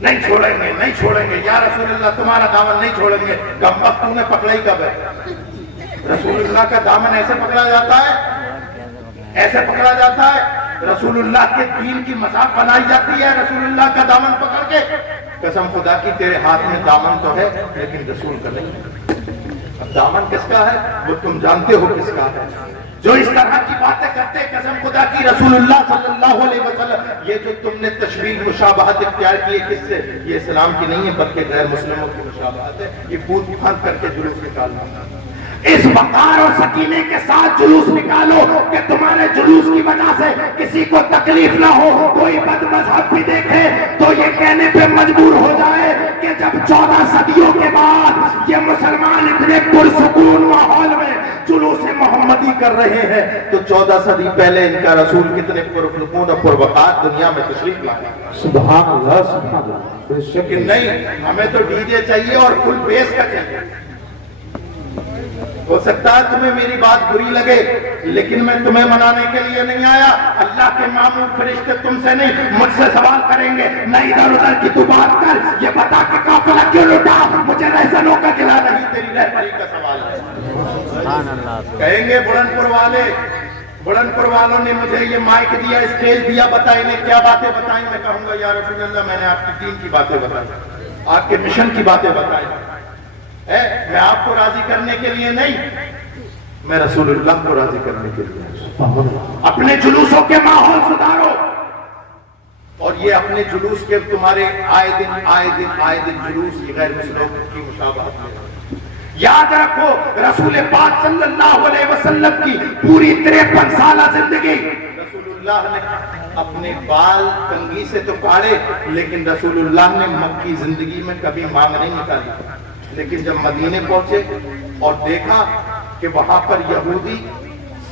نہیں چھوڑیں گے نہیں چھوڑیں گے یا رسول اللہ تمہارا دامن نہیں چھوڑیں گے. کمبخت تو نے پکڑا ہی کب ہے؟ رسول اللہ کا دامن ایسے پکڑا جاتا ہے, ایسے پکڑا جاتا ہے. رسول اللہ کے دین کی مذاق بنائی جاتی ہے رسول اللہ کا دامن پکڑ کے. قسم خدا کی تیرے ہاتھ میں دامن تو ہے لیکن رسول کا نہیں. اب دامن کس کا ہے وہ تم جانتے ہو کس کا ہے. جو اس طرح کی باتیں کرتے قسم خدا کی رسول اللہ صلی اللہ علیہ وسلم, یہ جو تم نے تشبیہ مشابہت اختیار کی ہے کس سے؟ یہ اسلام کی نہیں ہے بلکہ غیر مسلموں کی مشابہت ہے. یہ پھوٹ پھاند کر کے جلوس نکالنا. اس وقار اور سکینے کے ساتھ جلوس نکالو کہ تمہارے جلوس کی وجہ سے کسی کو تکلیف نہ ہو. کوئی بد مذہب بھی دیکھے تو یہ کہنے پہ مجبور ہو جائے کہ جب 14 صدیوں کے بعد یہ مسلمان اتنے پرسکون ماحول میں جلوس محمدی کر رہے ہیں تو 14 صدی پہلے ان کا رسول کتنے پرسکون اور پروقار دنیا میں تشریف لائے. سبحان اللہ سبحان اللہ. لیکن نہیں, ہمیں تو ڈی جے چاہیے اور فل بیس کا چاہیے. ہو سکتا ہے تمہیں میری بات بری لگے لیکن میں تمہیں منانے کے لیے نہیں آیا. اللہ کے معمول فرشتے تم سے نہیں مجھ سے سوال کریں گے, نہ ادھر ادھر کی تو بات کر, یہ بتا کہ قافلہ کیوں لوٹا, مجھے رہزنوں کا قلعہ نہیں تیری رہبری کا سوال ہے. کہیں گے بڑن پور والوں نے مجھے یہ مائک دیا, اسٹیج دیا, بتائیں کیا باتیں بتائیں. میں کہوں گا یا رسول اللہ میں نے آپ کی دین کی باتیں بتائی, آپ کے مشن کی باتیں بتائی. میں آپ کو راضی کرنے کے لیے نہیں, میں رسول اللہ کو راضی کرنے کے لیے. اپنے جلوسوں کے ماحول سدھارو. اور یہ اپنے جلوس کے تمہارے آئے دن جلوس یہ غیر مسلموں کی مشابہت ہے. یاد رکھو رسول پاک صلی اللہ علیہ وسلم کی پوری 53 سالہ زندگی رسول اللہ نے اپنے بال کنگھی سے تو کاڑے لیکن رسول اللہ نے مکی زندگی میں کبھی مانگ نہیں نکالی. لیکن جب مدینے پہنچے اور دیکھا کہ وہاں پر یہودی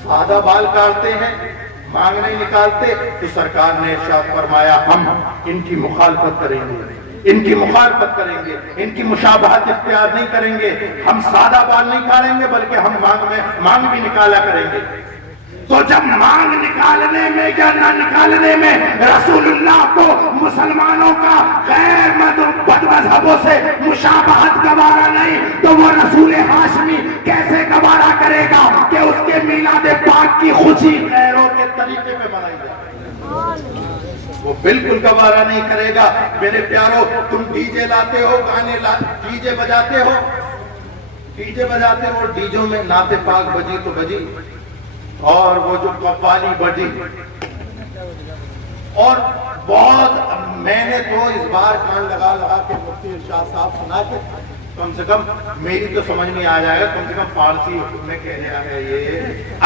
سادہ بال کاٹتے ہیں, مانگ نہیں نکالتے, تو سرکار نے ارشاد فرمایا ہم ان کی مخالفت کریں گے, ان کی مشابہت اختیار نہیں کریں گے. ہم سادہ بال نہیں کاٹیں گے بلکہ ہم مانگ بھی نکالا کریں گے. تو جب مانگ نکالنے میں یا نہ نکالنے میں رسول اللہ کو مسلمانوں کا غیر بد مذہبوں سے مشابہت گوارا نہیں تو وہ رسول ہاشمی کیسے گوارا کرے گا کہ اس کے میلاد پاک کی خوشی غیروں کے طریقے پہ منائی جائے. وہ بالکل گوارا نہیں کرے گا. میرے پیارو, تم ڈی جے لاتے ہو, گانے ڈی جے بجاتے ہو, ڈیجوں میں نعت پاک بجی تو بجی اور وہ جو قوالی بجی, اور بہت میں نے تو اس بار کان لگا کے مفتی ارشاد صاحب سنا کے کم سے کم میری تو سمجھ میں آ جائے گا, کم سے کم فارسی میں کہہ رہا ہے, یہ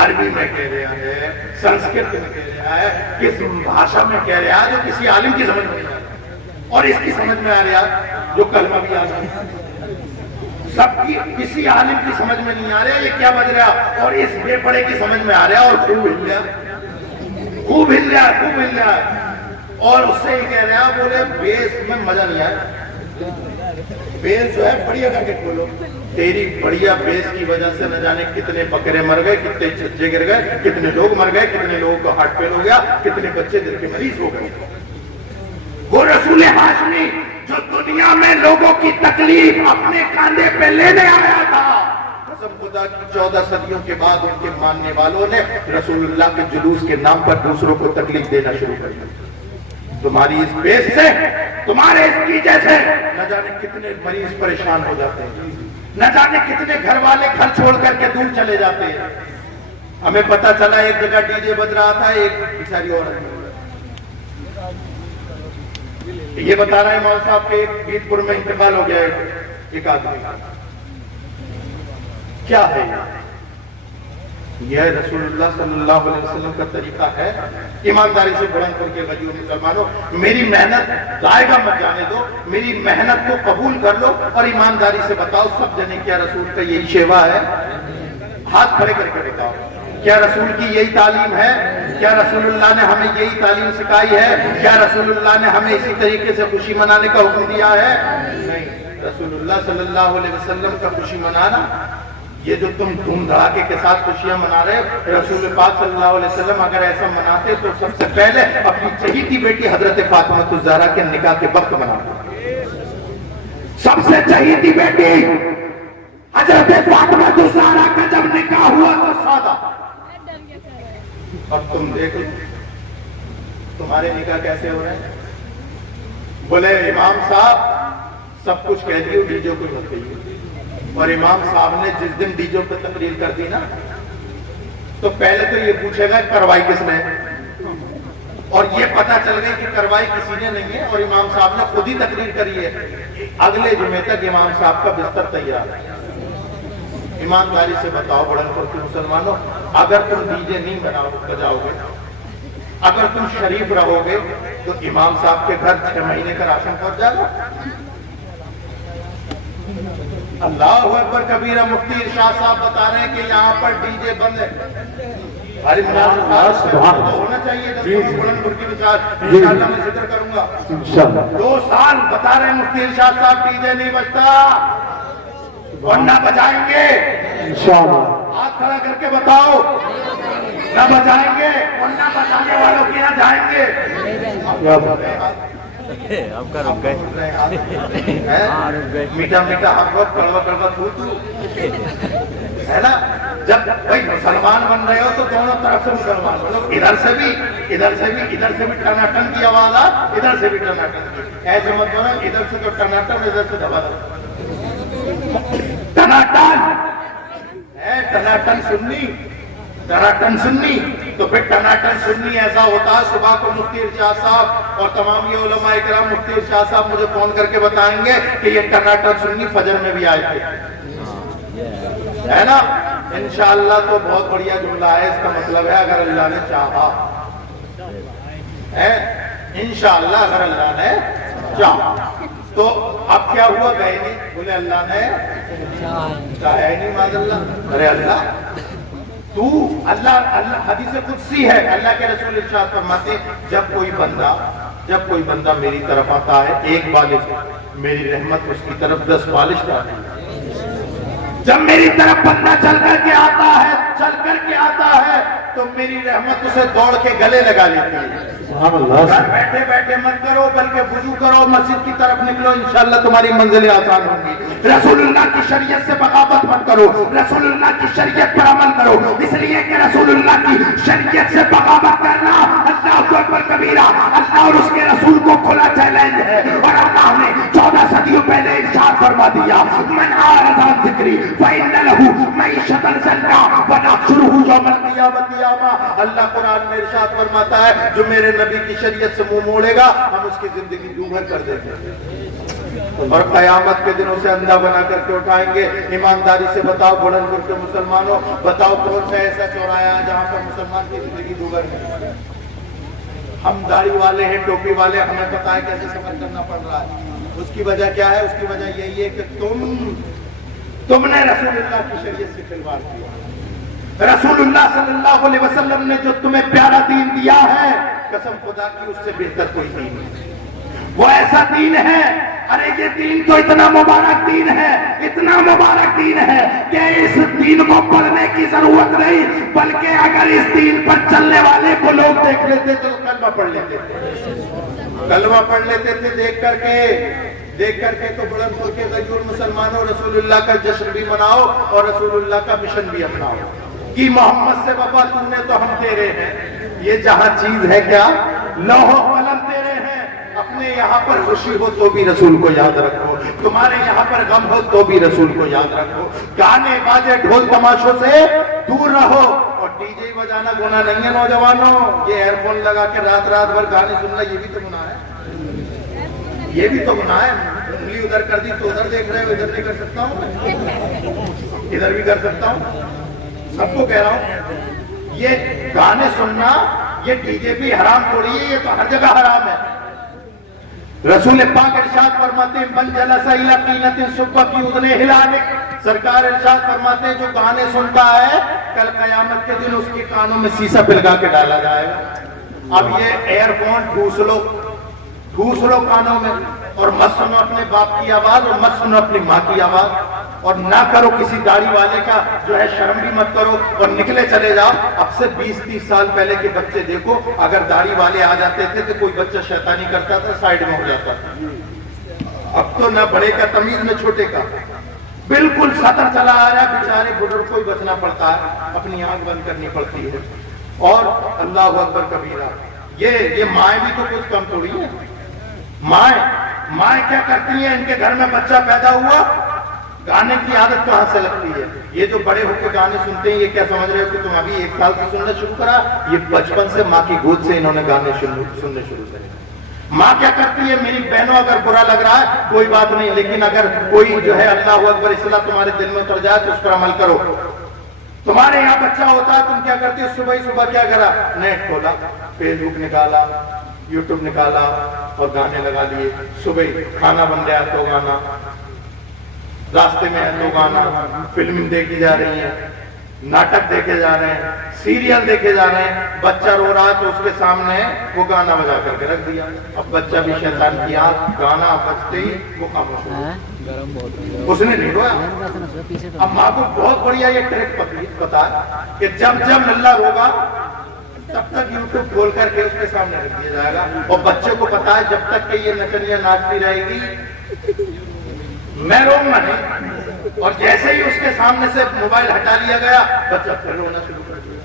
عربی میں کہہ رہا ہے, سنسکرت میں کہہ رہا ہے, کس بھاشا میں کہہ رہا ہے جو کسی عالم کی سمجھ میں آ رہا ہے, اور اس کی سمجھ میں آ رہا ہے جو کلمہ بھی آ رہا ہے. سب کی کسی عالم کی سمجھ میں نہیں آ رہا یہ کیا بج رہا, اور اس بے پڑے کی سمجھ میں آ رہا اور خوب ہل رہا. اور اس سے ہی کہہ رہا بولے بیس میں مزہ نہیں آیا. بیس جو ہے بڑھیا کر کے کھولو. تیری بڑھیا بیس کی وجہ سے نہ جانے کتنے بکرے مر گئے, کتنے چھجے گر گئے, کتنے لوگ مر گئے, کتنے لوگوں کا ہارٹ فیل ہو گیا, کتنے بچے دل کے مریض ہو گئے. وہ رسول ہاشمی جو دنیا میں لوگوں کی تکلیف اپنے کاندھے پہ لینے آیا تھا, قسم خدا کی 14 صدیوں کے بعد ان کے ماننے والوں نے رسول اللہ کے جلوس کے نام پر دوسروں کو تکلیف دینا شروع کر دیا. تمہاری اس بیس سے, تمہارے اس ڈیجے سے نہ جانے کتنے مریض پریشان ہو جاتے ہیں, نہ جانے کتنے گھر والے گھر چھوڑ کر کے دور چلے جاتے ہیں. ہمیں پتا چلا ایک جگہ ڈی جے بج رہا تھا, ایک بیچاری عورت یہ بتا رہے ہیں مول صاحب کے بیت پور میں انتقال ہو گیا ایک آدمی. کیا ہے یہ رسول اللہ صلی اللہ علیہ وسلم کا طریقہ ہے. ایمانداری سے بلند کر کے غریب مسلمانوں, میری محنت ضائع مت جانے دو, میری محنت کو قبول کر لو اور ایمانداری سے بتاؤ سب جنے کیا رسول کا یہی شیوا ہے؟ ہاتھ کھڑے کر کے بتاؤ, کیا رسول کی یہی تعلیم ہے؟ کیا رسول اللہ نے ہمیں یہی تعلیم سکھائی ہے؟ کیا رسول اللہ نے ہمیں اسی طریقے سے خوشی منانے کا حکم دیا ہے؟ نہیں. رسول اللہ صلی اللہ علیہ وسلم کا خوشی منانا, یہ جو تم دھوم دھڑاکے کے ساتھ خوشیاں منا رہے ہو, رسول پاک صلی اللہ علیہ وسلم اگر ایسا مناتے تو سب سے پہلے اپنی چہیتی بیٹی حضرت فاطمہ الزہرا کے نکاح کے وقت مناتے. سب سے چہیتی بیٹی حضرت فاطمہ الزہرا کا جب نکاح ہوا تو سادہ، اور تم دیکھو تمہارے نکاح کیسے ہو رہے ہیں؟ بولے امام صاحب سب کچھ کہہ دیو، ڈیجو کو مت کہیے. اور امام صاحب نے جس دن ڈیجو پہ تقریر کر دی نا تو پہلے تو یہ پوچھے گا کروائی کس نے، اور یہ پتا چل گئی کہ کروائی کسی نے نہیں ہے اور امام صاحب نے خود ہی تقریر کری ہے. اگلے جمعے تک امام صاحب کا بستر تیار ہے. ایمانداری سے بتاؤ بڑھن پور کے مسلمانوں، اگر تم ڈی جے نہیں بجاؤ گے، اگر تم شریف رہو گے تو امام صاحب کے گھر 6 مہینے کا راشن پہنچ جائے گا. اللہ اکبر کبیرہ. مفتی ارشاد صاحب بتا رہے ہیں کہ یہاں پر ڈی جے بند ہے. ہونا چاہیے بلند پور کی مثال انشاءاللہ میں ذکر کروں گا. 2 سال بتا رہے ہیں مفتی ارشاد صاحب ڈی جے نہیں بجتا ورنہ بجائیں گے انشاءاللہ. ہاتھ کھڑا کر کے بتاؤ نہ بجائیں گے ورنہ بجانے والوں کی نہ جائیں گے. میٹھا میٹھا ہم لوگ کڑوا کڑوا تھو ہے نا. جب بھائی مسلمان بن رہے ہو تو دونوں طرف سے مسلمان بنو. ادھر سے بھی ٹناٹن کی آواز آ، ادھر سے بھی ٹناٹن کی. ایسے مت بنو ادھر سے تو ٹناٹن ادھر سے دبا دبا. ٹناٹن سنی تو پھر ٹناٹن سنی ایسا ہوتا ہے. صبح کو مفتی ارشاد صاحب اور تمام یہ علماء اکرام مفتی ارشاد صاحب مجھے فون کر کے بتائیں گے کہ یہ ٹناٹن سنی فجر میں بھی آئے تھے ہے نا. انشاءاللہ تو بہت بڑھیا جملہ ہے. اس کا مطلب ہے اگر اللہ نے چاہا ہے، انشاءاللہ اگر اللہ نے چاہا. تو اب کیا ہوا؟ گئے نہیں. بولے اللہ نے چاہے نہیں. معاذ اللہ. ارے اللہ تو اللہ حدیث قدسی ہے. اللہ کے رسول ارشاد فرماتے جب کوئی بندہ میری طرف آتا ہے 1 بالش، میری رحمت اس کی طرف 10 بالش ڈالتی ہے. جب میری طرف بندہ چل کر کے آتا ہے تو میری رحمت اسے دوڑ کے گلے لگا لیتی ہے. گھر بیٹھے بیٹھے مت کرو بلکہ وضو کرو، مسجد کی طرف نکلو، انشاءاللہ تمہاری منزلیں آسان ہوں گی. رسول اللہ کی شریعت سے بغاوت مت کرو، رسول اللہ کی شریعت پر عمل کرو. اس لیے کہ رسول اللہ کی شریعت سے بغاوت کرنا اللہ اکبر کبیرہ، اللہ اور اس کے رسول کو کھلا چیلنج ہے. اور اللہ نے 14 صدیوں پہلے ارشاد فرما دیا من اعرض عن ذکری فإن له معیشۃ ضنکا ونحشرہ یوم القیامۃ اعما. اللہ قرآن میں ارشاد فرماتا ہے جو میرے نبی کی شریعت سے منہ موڑے گا ہم اس کی زندگی دوبھر کر دیتے ہیں اور قیامت کے دن اسے اندھا بنا کر کے اٹھائیں گے. ایمانداری سے بتاؤ بلند پور کے مسلمانوں، بتاؤ کون سا ایسا چورایا ہے جہاں پر مسلمان کی زندگی دوبھر نہیں؟ ہم داڑھی والے ہیں، ٹوپی والے، ہمیں پتا ہے کیسے سفر کرنا پڑ رہا ہے. اس کی وجہ کیا ہے؟ اس کی وجہ یہی ہے کہ تم نے رسول اللہ کی شریعت سے کھلواڑ کیا. رسول اللہ صلی اللہ علیہ وسلم نے جو تمہیں پیارا دین دیا ہے قسم خدا کی اس سے بہتر کوئی دین نہیں. وہ ایسا دین ہے، ارے یہ دین تو اتنا مبارک دین ہے، اتنا مبارک دین ہے کہ اس دین کو پڑھنے کی ضرورت نہیں، بلکہ اگر اس دین پر چلنے والے کو لوگ دیکھ لیتے تو کلمہ پڑھ لیتے تھے. کلمہ پڑھ لیتے تھے دیکھ کر کے. تو بلند پور کے غیور مسلمانوں رسول اللہ کا جشن بھی مناؤ اور رسول اللہ کا مشن بھی اپناؤ. کہ محمد سے وفا تم نے تو ہم تیرے ہیں. یہ جہاں چیز ہے کیا؟ لوح و قلم تیرے ہیں. اپنے یہاں پر خوشی ہو تو بھی رسول کو یاد رکھو، تمہارے یہاں پر غم ہو تو بھی رسول کو یاد رکھو. گانے باجے ڈھول تماشوں سے دور رہو. اور ڈی جے بجانا گناہ نہیں ہے نوجوانوں. یہ ایئر فون لگا کے رات بھر گانے سننا یہ بھی تو گناہ ہے. یہ بھی تو گناہ ہے. انگلی ادھر کر دی تو ادھر دیکھ رہے ہو، ادھر نہیں کر سکتا ہوں، ادھر بھی کر سکتا ہوں. سب کو کہہ رہا ہوں یہ گانے سننا، یہ ڈی جے بھی حرام تھوڑی ہے، یہ تو ہر جگہ حرام ہے. رسول پاک ارشاد فرماتے ہیں من جلس الی قینۃ صب فی اذنہ ہلالک. سرکار ارشاد فرماتے ہیں جو گانے سنتا ہے کل قیامت کے دن اس کے کانوں میں سیسا پلگا کے ڈالا جائے گا. اب یہ ایئر فون ٹھوس لو کانوں میں اور مت سنو اپنے باپ کی آواز اور مت سنو اپنی ماں کی آواز. اور نہ کرو کسی داڑھی والے کا جو ہے شرم بھی مت کرو اور نکلے چلے جاؤ. اب سے 20-30 سال پہلے کے بچے دیکھو، اگر داڑھی والے آ جاتے تھے تو کوئی بچہ شیطانی کرتا تھا سائیڈ میں ہو جاتا تھا. اب تو نہ بڑے کا تمیز نہ چھوٹے کا، بالکل سطر چلا آ رہا ہے، بیچارے بزرگ کو ہی بچنا پڑتا ہے، اپنی آنکھ بند کرنی پڑتی ہے۔ اور اللہ اکبر کبیرہ، یہ مائیں بھی تو کچھ کم تھوڑی ہے۔ مائیں کیا کرتی ہیں؟ ان کے گھر میں بچہ پیدا ہوا، گانے کی عادت کہاں سے لگتی ہے؟ یہ جو بڑے ہو کے گانے سنتے ہیں، یہ کیا سمجھ رہے ہو کہ تم ابھی 1 سال سے سننا شروع کرا؟ یہ بچپن سے ماں کی گود سے انہوں نے گانے سننے شروع کرے۔ ماں کیا کرتی ہے؟ میری بہنوں اگر برا لگ رہا ہے کوئی بات نہیں، لیکن اگر کوئی جو ہے اللہ اکبر اصطلاح تمہارے دل میں اتر جائے تو اس پر عمل کرو۔ تمہارے یہاں بچہ ہوتا ہے، تم کیا کرتی ہو؟ صبح کیا کرا؟ نیٹ کھولا، فیس بک نکالا، یوٹیوب نکالا اور گانے لگا لیے۔ صبح کھانا بن رہا ہے تو گانا، راستے میں ہے تو گانا، فلم دیکھی جا رہی ہے، ناٹک دیکھے جا رہے ہیں، سیریل دیکھے جا رہے ہیں۔ بچہ رو رہا ہے تو اس کے سامنے وہ گانا بجا کر کے رکھ دیا۔ اب بچہ بھی شیطان کی آنکھ، گانا بجتے ہی وہ خاموش ہو گیا، اس نے نہیں رویا۔ اب ماں کو بہت بڑھیا یہ ٹرک پتا ہے کہ جب للہ روگا تب تک یوٹیوب کھول کر کے اس کے سامنے رکھ دیا جائے گا، اور بچے کو پتا ہے جب تک کہ یہ نچنیاں ناچتی رہے گی میں روؤں گا نہیں۔ اور جیسے ہی اس کے سامنے سے موبائل ہٹا لیا گیا، بچہ پھر رونا شروع کر دیا۔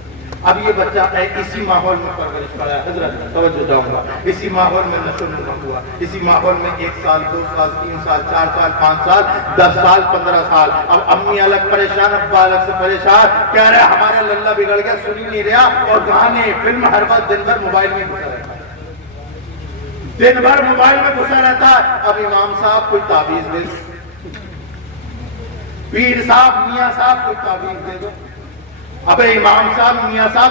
اب یہ بچہ اسی ماحول میں پرورش پایا، حضرت توجہ داؤں گا، اسی ماحول میں نشو نما ہوا، اسی ماحول میں 1 سال 2 سال 3 سال 4 سال 5 سال 10 سال 15 سال۔ اب امی الگ پریشان، ابا الگ سے پریشان، کہہ رہے ہمارا للہ بگڑ گیا، سن ہی نہیں رہا، اور گانے فلم ہر وقت دن بھر موبائل میں گھسا رہتا ہے، دن بھر موبائل میں گھسا رہتا ہے۔ اب امام صاحب کوئی تعویذ دے دو، پیر صاحب میاں صاحب کوئی تعویذ دے دو۔ ابے امام صاحب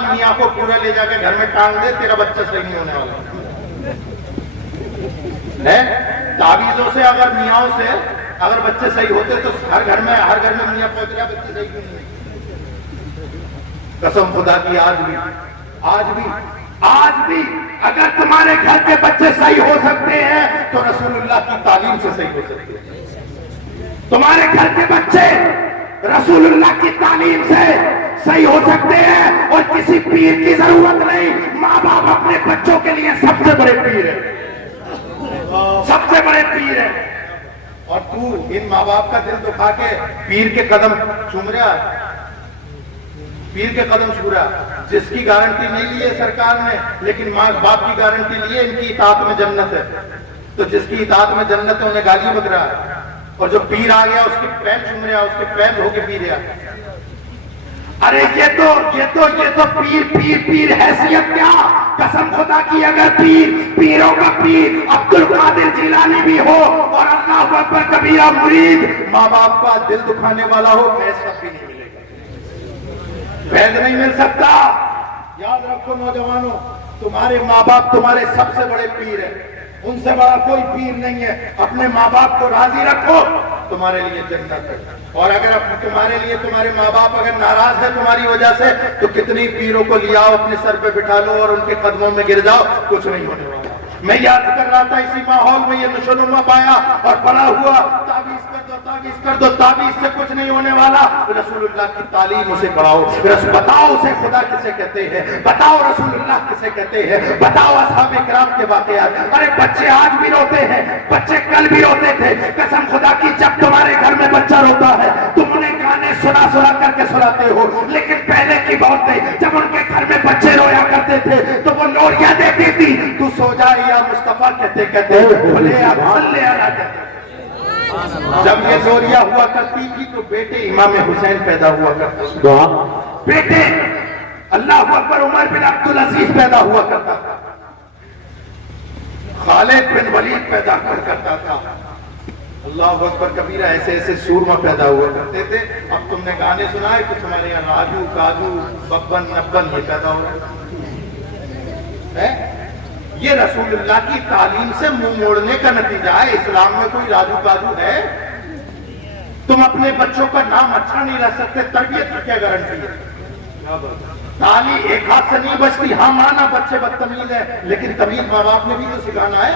میاں کو پورا لے جا کے گھر میں ٹانگ دے، تیرا بچہ صحیح نہیں ہونے والا ہے۔ تعویذوں سے اگر میاں سے اگر بچے صحیح ہوتے تو ہر گھر میں میاں پہنچ گیا، بچے صحیح کیوں نہیں؟ قسم خدا کی آج بھی اگر تمہارے گھر کے بچے صحیح ہو سکتے ہیں تو رسول اللہ کی تعلیم سے صحیح ہو سکتے ہیں۔ تمہارے گھر کے بچے رسول اللہ کی تعلیم سے صحیح ہو سکتے ہیں، اور کسی پیر کی ضرورت نہیں۔ ماں باپ اپنے بچوں کے لیے سب سے بڑے پیر ہیں، سب سے بڑے پیر ہیں۔ اور تو ان ماں باپ کا دل دکھا کے پیر کے قدم چوم رہا ہے، پیر کے قدم چھو رہا ہے، جس کی گارنٹی نہیں لی ہے سرکار نے، لیکن ماں باپ کی گارنٹی لی ہے، ان کی اطاعت میں جنت ہے۔ تو جس کی اطاعت میں جنت ہے انہیں گالی بک رہا ہے، اور جو پیر آ گیا اس کے پیر چوم رہا، اس کے پیر ہو کے پی رہا۔ ارے یہ تو پیر حیثیت کیا؟ قسم خدا کی اگر پیروں کا پیر عبد القادر جیلانی بھی ہو اور اللہ اکبر کبیرہ مرید ماں باپ کا دل دکھانے والا ہو، فیض کبھی نہیں ملے گا، فیض نہیں مل سکتا۔ یاد رکھو نوجوانوں، تمہارے ماں باپ تمہارے سب سے بڑے پیر ہیں، ان سے بڑا کوئی پیر نہیں ہے۔ اپنے ماں باپ کو راضی رکھو، تمہارے لیے جنت ہے۔ اور اگر تمہارے لیے تمہارے ماں باپ اگر ناراض ہے تمہاری وجہ سے، تو کتنی پیروں کو لے آؤ، اپنے سر پہ بٹھا لو اور ان کے قدموں میں گر جاؤ، کچھ نہیں ہونے والا۔ میں یاد کر رہا تھا اسی ماحول میں یہ نشوونما پایا اور بڑا ہوا، تعویذ کر دو، تعویذ سے کچھ نہیں ہونے والا۔ رسول اللہ کی تعلیم اسے پڑھاؤ، بتاؤ اسے خدا کسے کہتے ہیں، بتاؤ رسول اللہ کسے کہتے ہیں، بتاؤ اصحاب کرام کے واقعات۔ ارے بچے آج بھی روتے ہیں، بچے کل بھی روتے تھے۔ قسم خدا کی جب تمہارے گھر میں بچہ روتا ہے تم انہیں گانے سنا کر کے سناتے ہو، لیکن پہلے کی بات ہے جب ان کے گھر میں بچے رویا کرتے تھے تو وہ لوریاں دیتی تھی، تو سو جا یا مصطفیٰ کہتے بھلے آپ صلی اللہ کہتے۔ جب یہ لوریاں ہوا کرتی تھی تو بیٹے امام حسین پیدا ہوا کرتے تھے، بیٹے اللہ اکبر عمر بن عبدالعزیز پیدا ہوا کرتا تھا، خالد بن ولید پیدا کرتا تھا، اللہ اکبر کبیرہ ایسے ایسے سورما پیدا ہوا کرتے تھے۔ اب تم نے گانے سنائے کہ تمہارے یہاں راجو کاجو ببن نبن یہ پیدا ہو رہا ہے۔ یہ رسول اللہ کی تعلیم سے منہ موڑنے کا نتیجہ ہے۔ اسلام میں کوئی راجو کاجو ہے؟ تم اپنے بچوں کا نام اچھا نہیں رکھ سکتے، تربیت کی کیا گارنٹی ہے؟ تالی ایک ہاتھ سے نہیں بچتی۔ ہاں مانا بچے بدتمیز ہے، لیکن تمیز ماں باپ نے بھی تو سکھانا ہے۔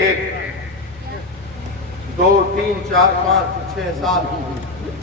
1 2 3 4 5 6 7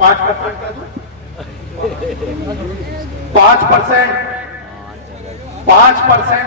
5% 5%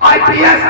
IPS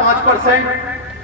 5%,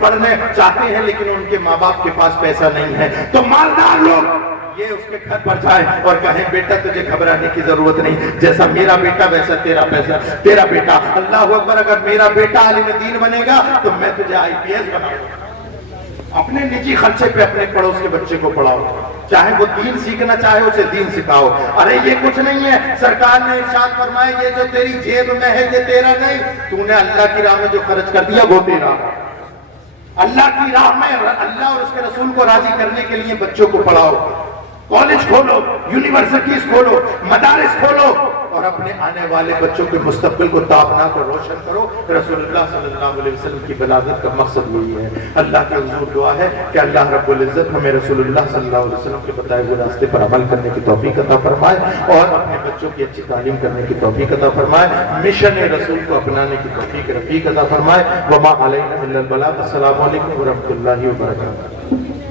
پڑھنے چاہتے ہیں لیکن ان کے ماں باپ کے پاس پیسہ نہیں ہے، تو مالدار لوگ یہ اس کے گھر پر جائیں اور کہیں بیٹا تجھے گھبرانے کی ضرورت نہیں، جیسا میرا بیٹا ویسا تیرا بیٹا، اللہ اکبر، اگر میرا بیٹا عالم دین بنے گا تو میں تجھے IPS بناؤں گا۔ اپنے نجی خرچے پہ اپنے پڑوس کے بچے کو پڑھاؤ، چاہے وہ دین سیکھنا چاہے اسے دین سکھاؤ۔ ارے یہ کچھ نہیں ہے، سرکار نے ارشاد فرمایا یہ جو تیری جیب میں ہے یہ تیرا نہیں، تو نے اللہ کی راہ میں جو خرچ کر دیا وہ تیرا۔ اللہ کی راہ میں اللہ اور اس کے رسول کو راضی کرنے کے لیے بچوں کو پڑھاؤ، کالج کھولو، یونیورسٹیز کھولو، مدارس کھولو، اور اپنے آنے والے بچوں کے مستقبل کو تابناک اور روشن کرو۔ رسول اللہ صلی اللہ علیہ وسلم کی ولادت کا مقصد یہی ہے۔ اللہ کے حضور دعا ہے کہ اللہ رب العزت ہمیں رسول اللہ صلی اللہ علیہ وسلم کے بتائے ہوئے راستے پر عمل کرنے کی توفیق عطا فرمائے اور اپنے بچوں کی اچھی تعلیم کرنے کی توفیق عطا فرمائے، مشن رسول کو اپنانے کی توفیق رفیق عطا فرمائے۔ وما علینا الا البلاغ۔ السلام علیکم ورحمۃ اللہ وبرکاتہ۔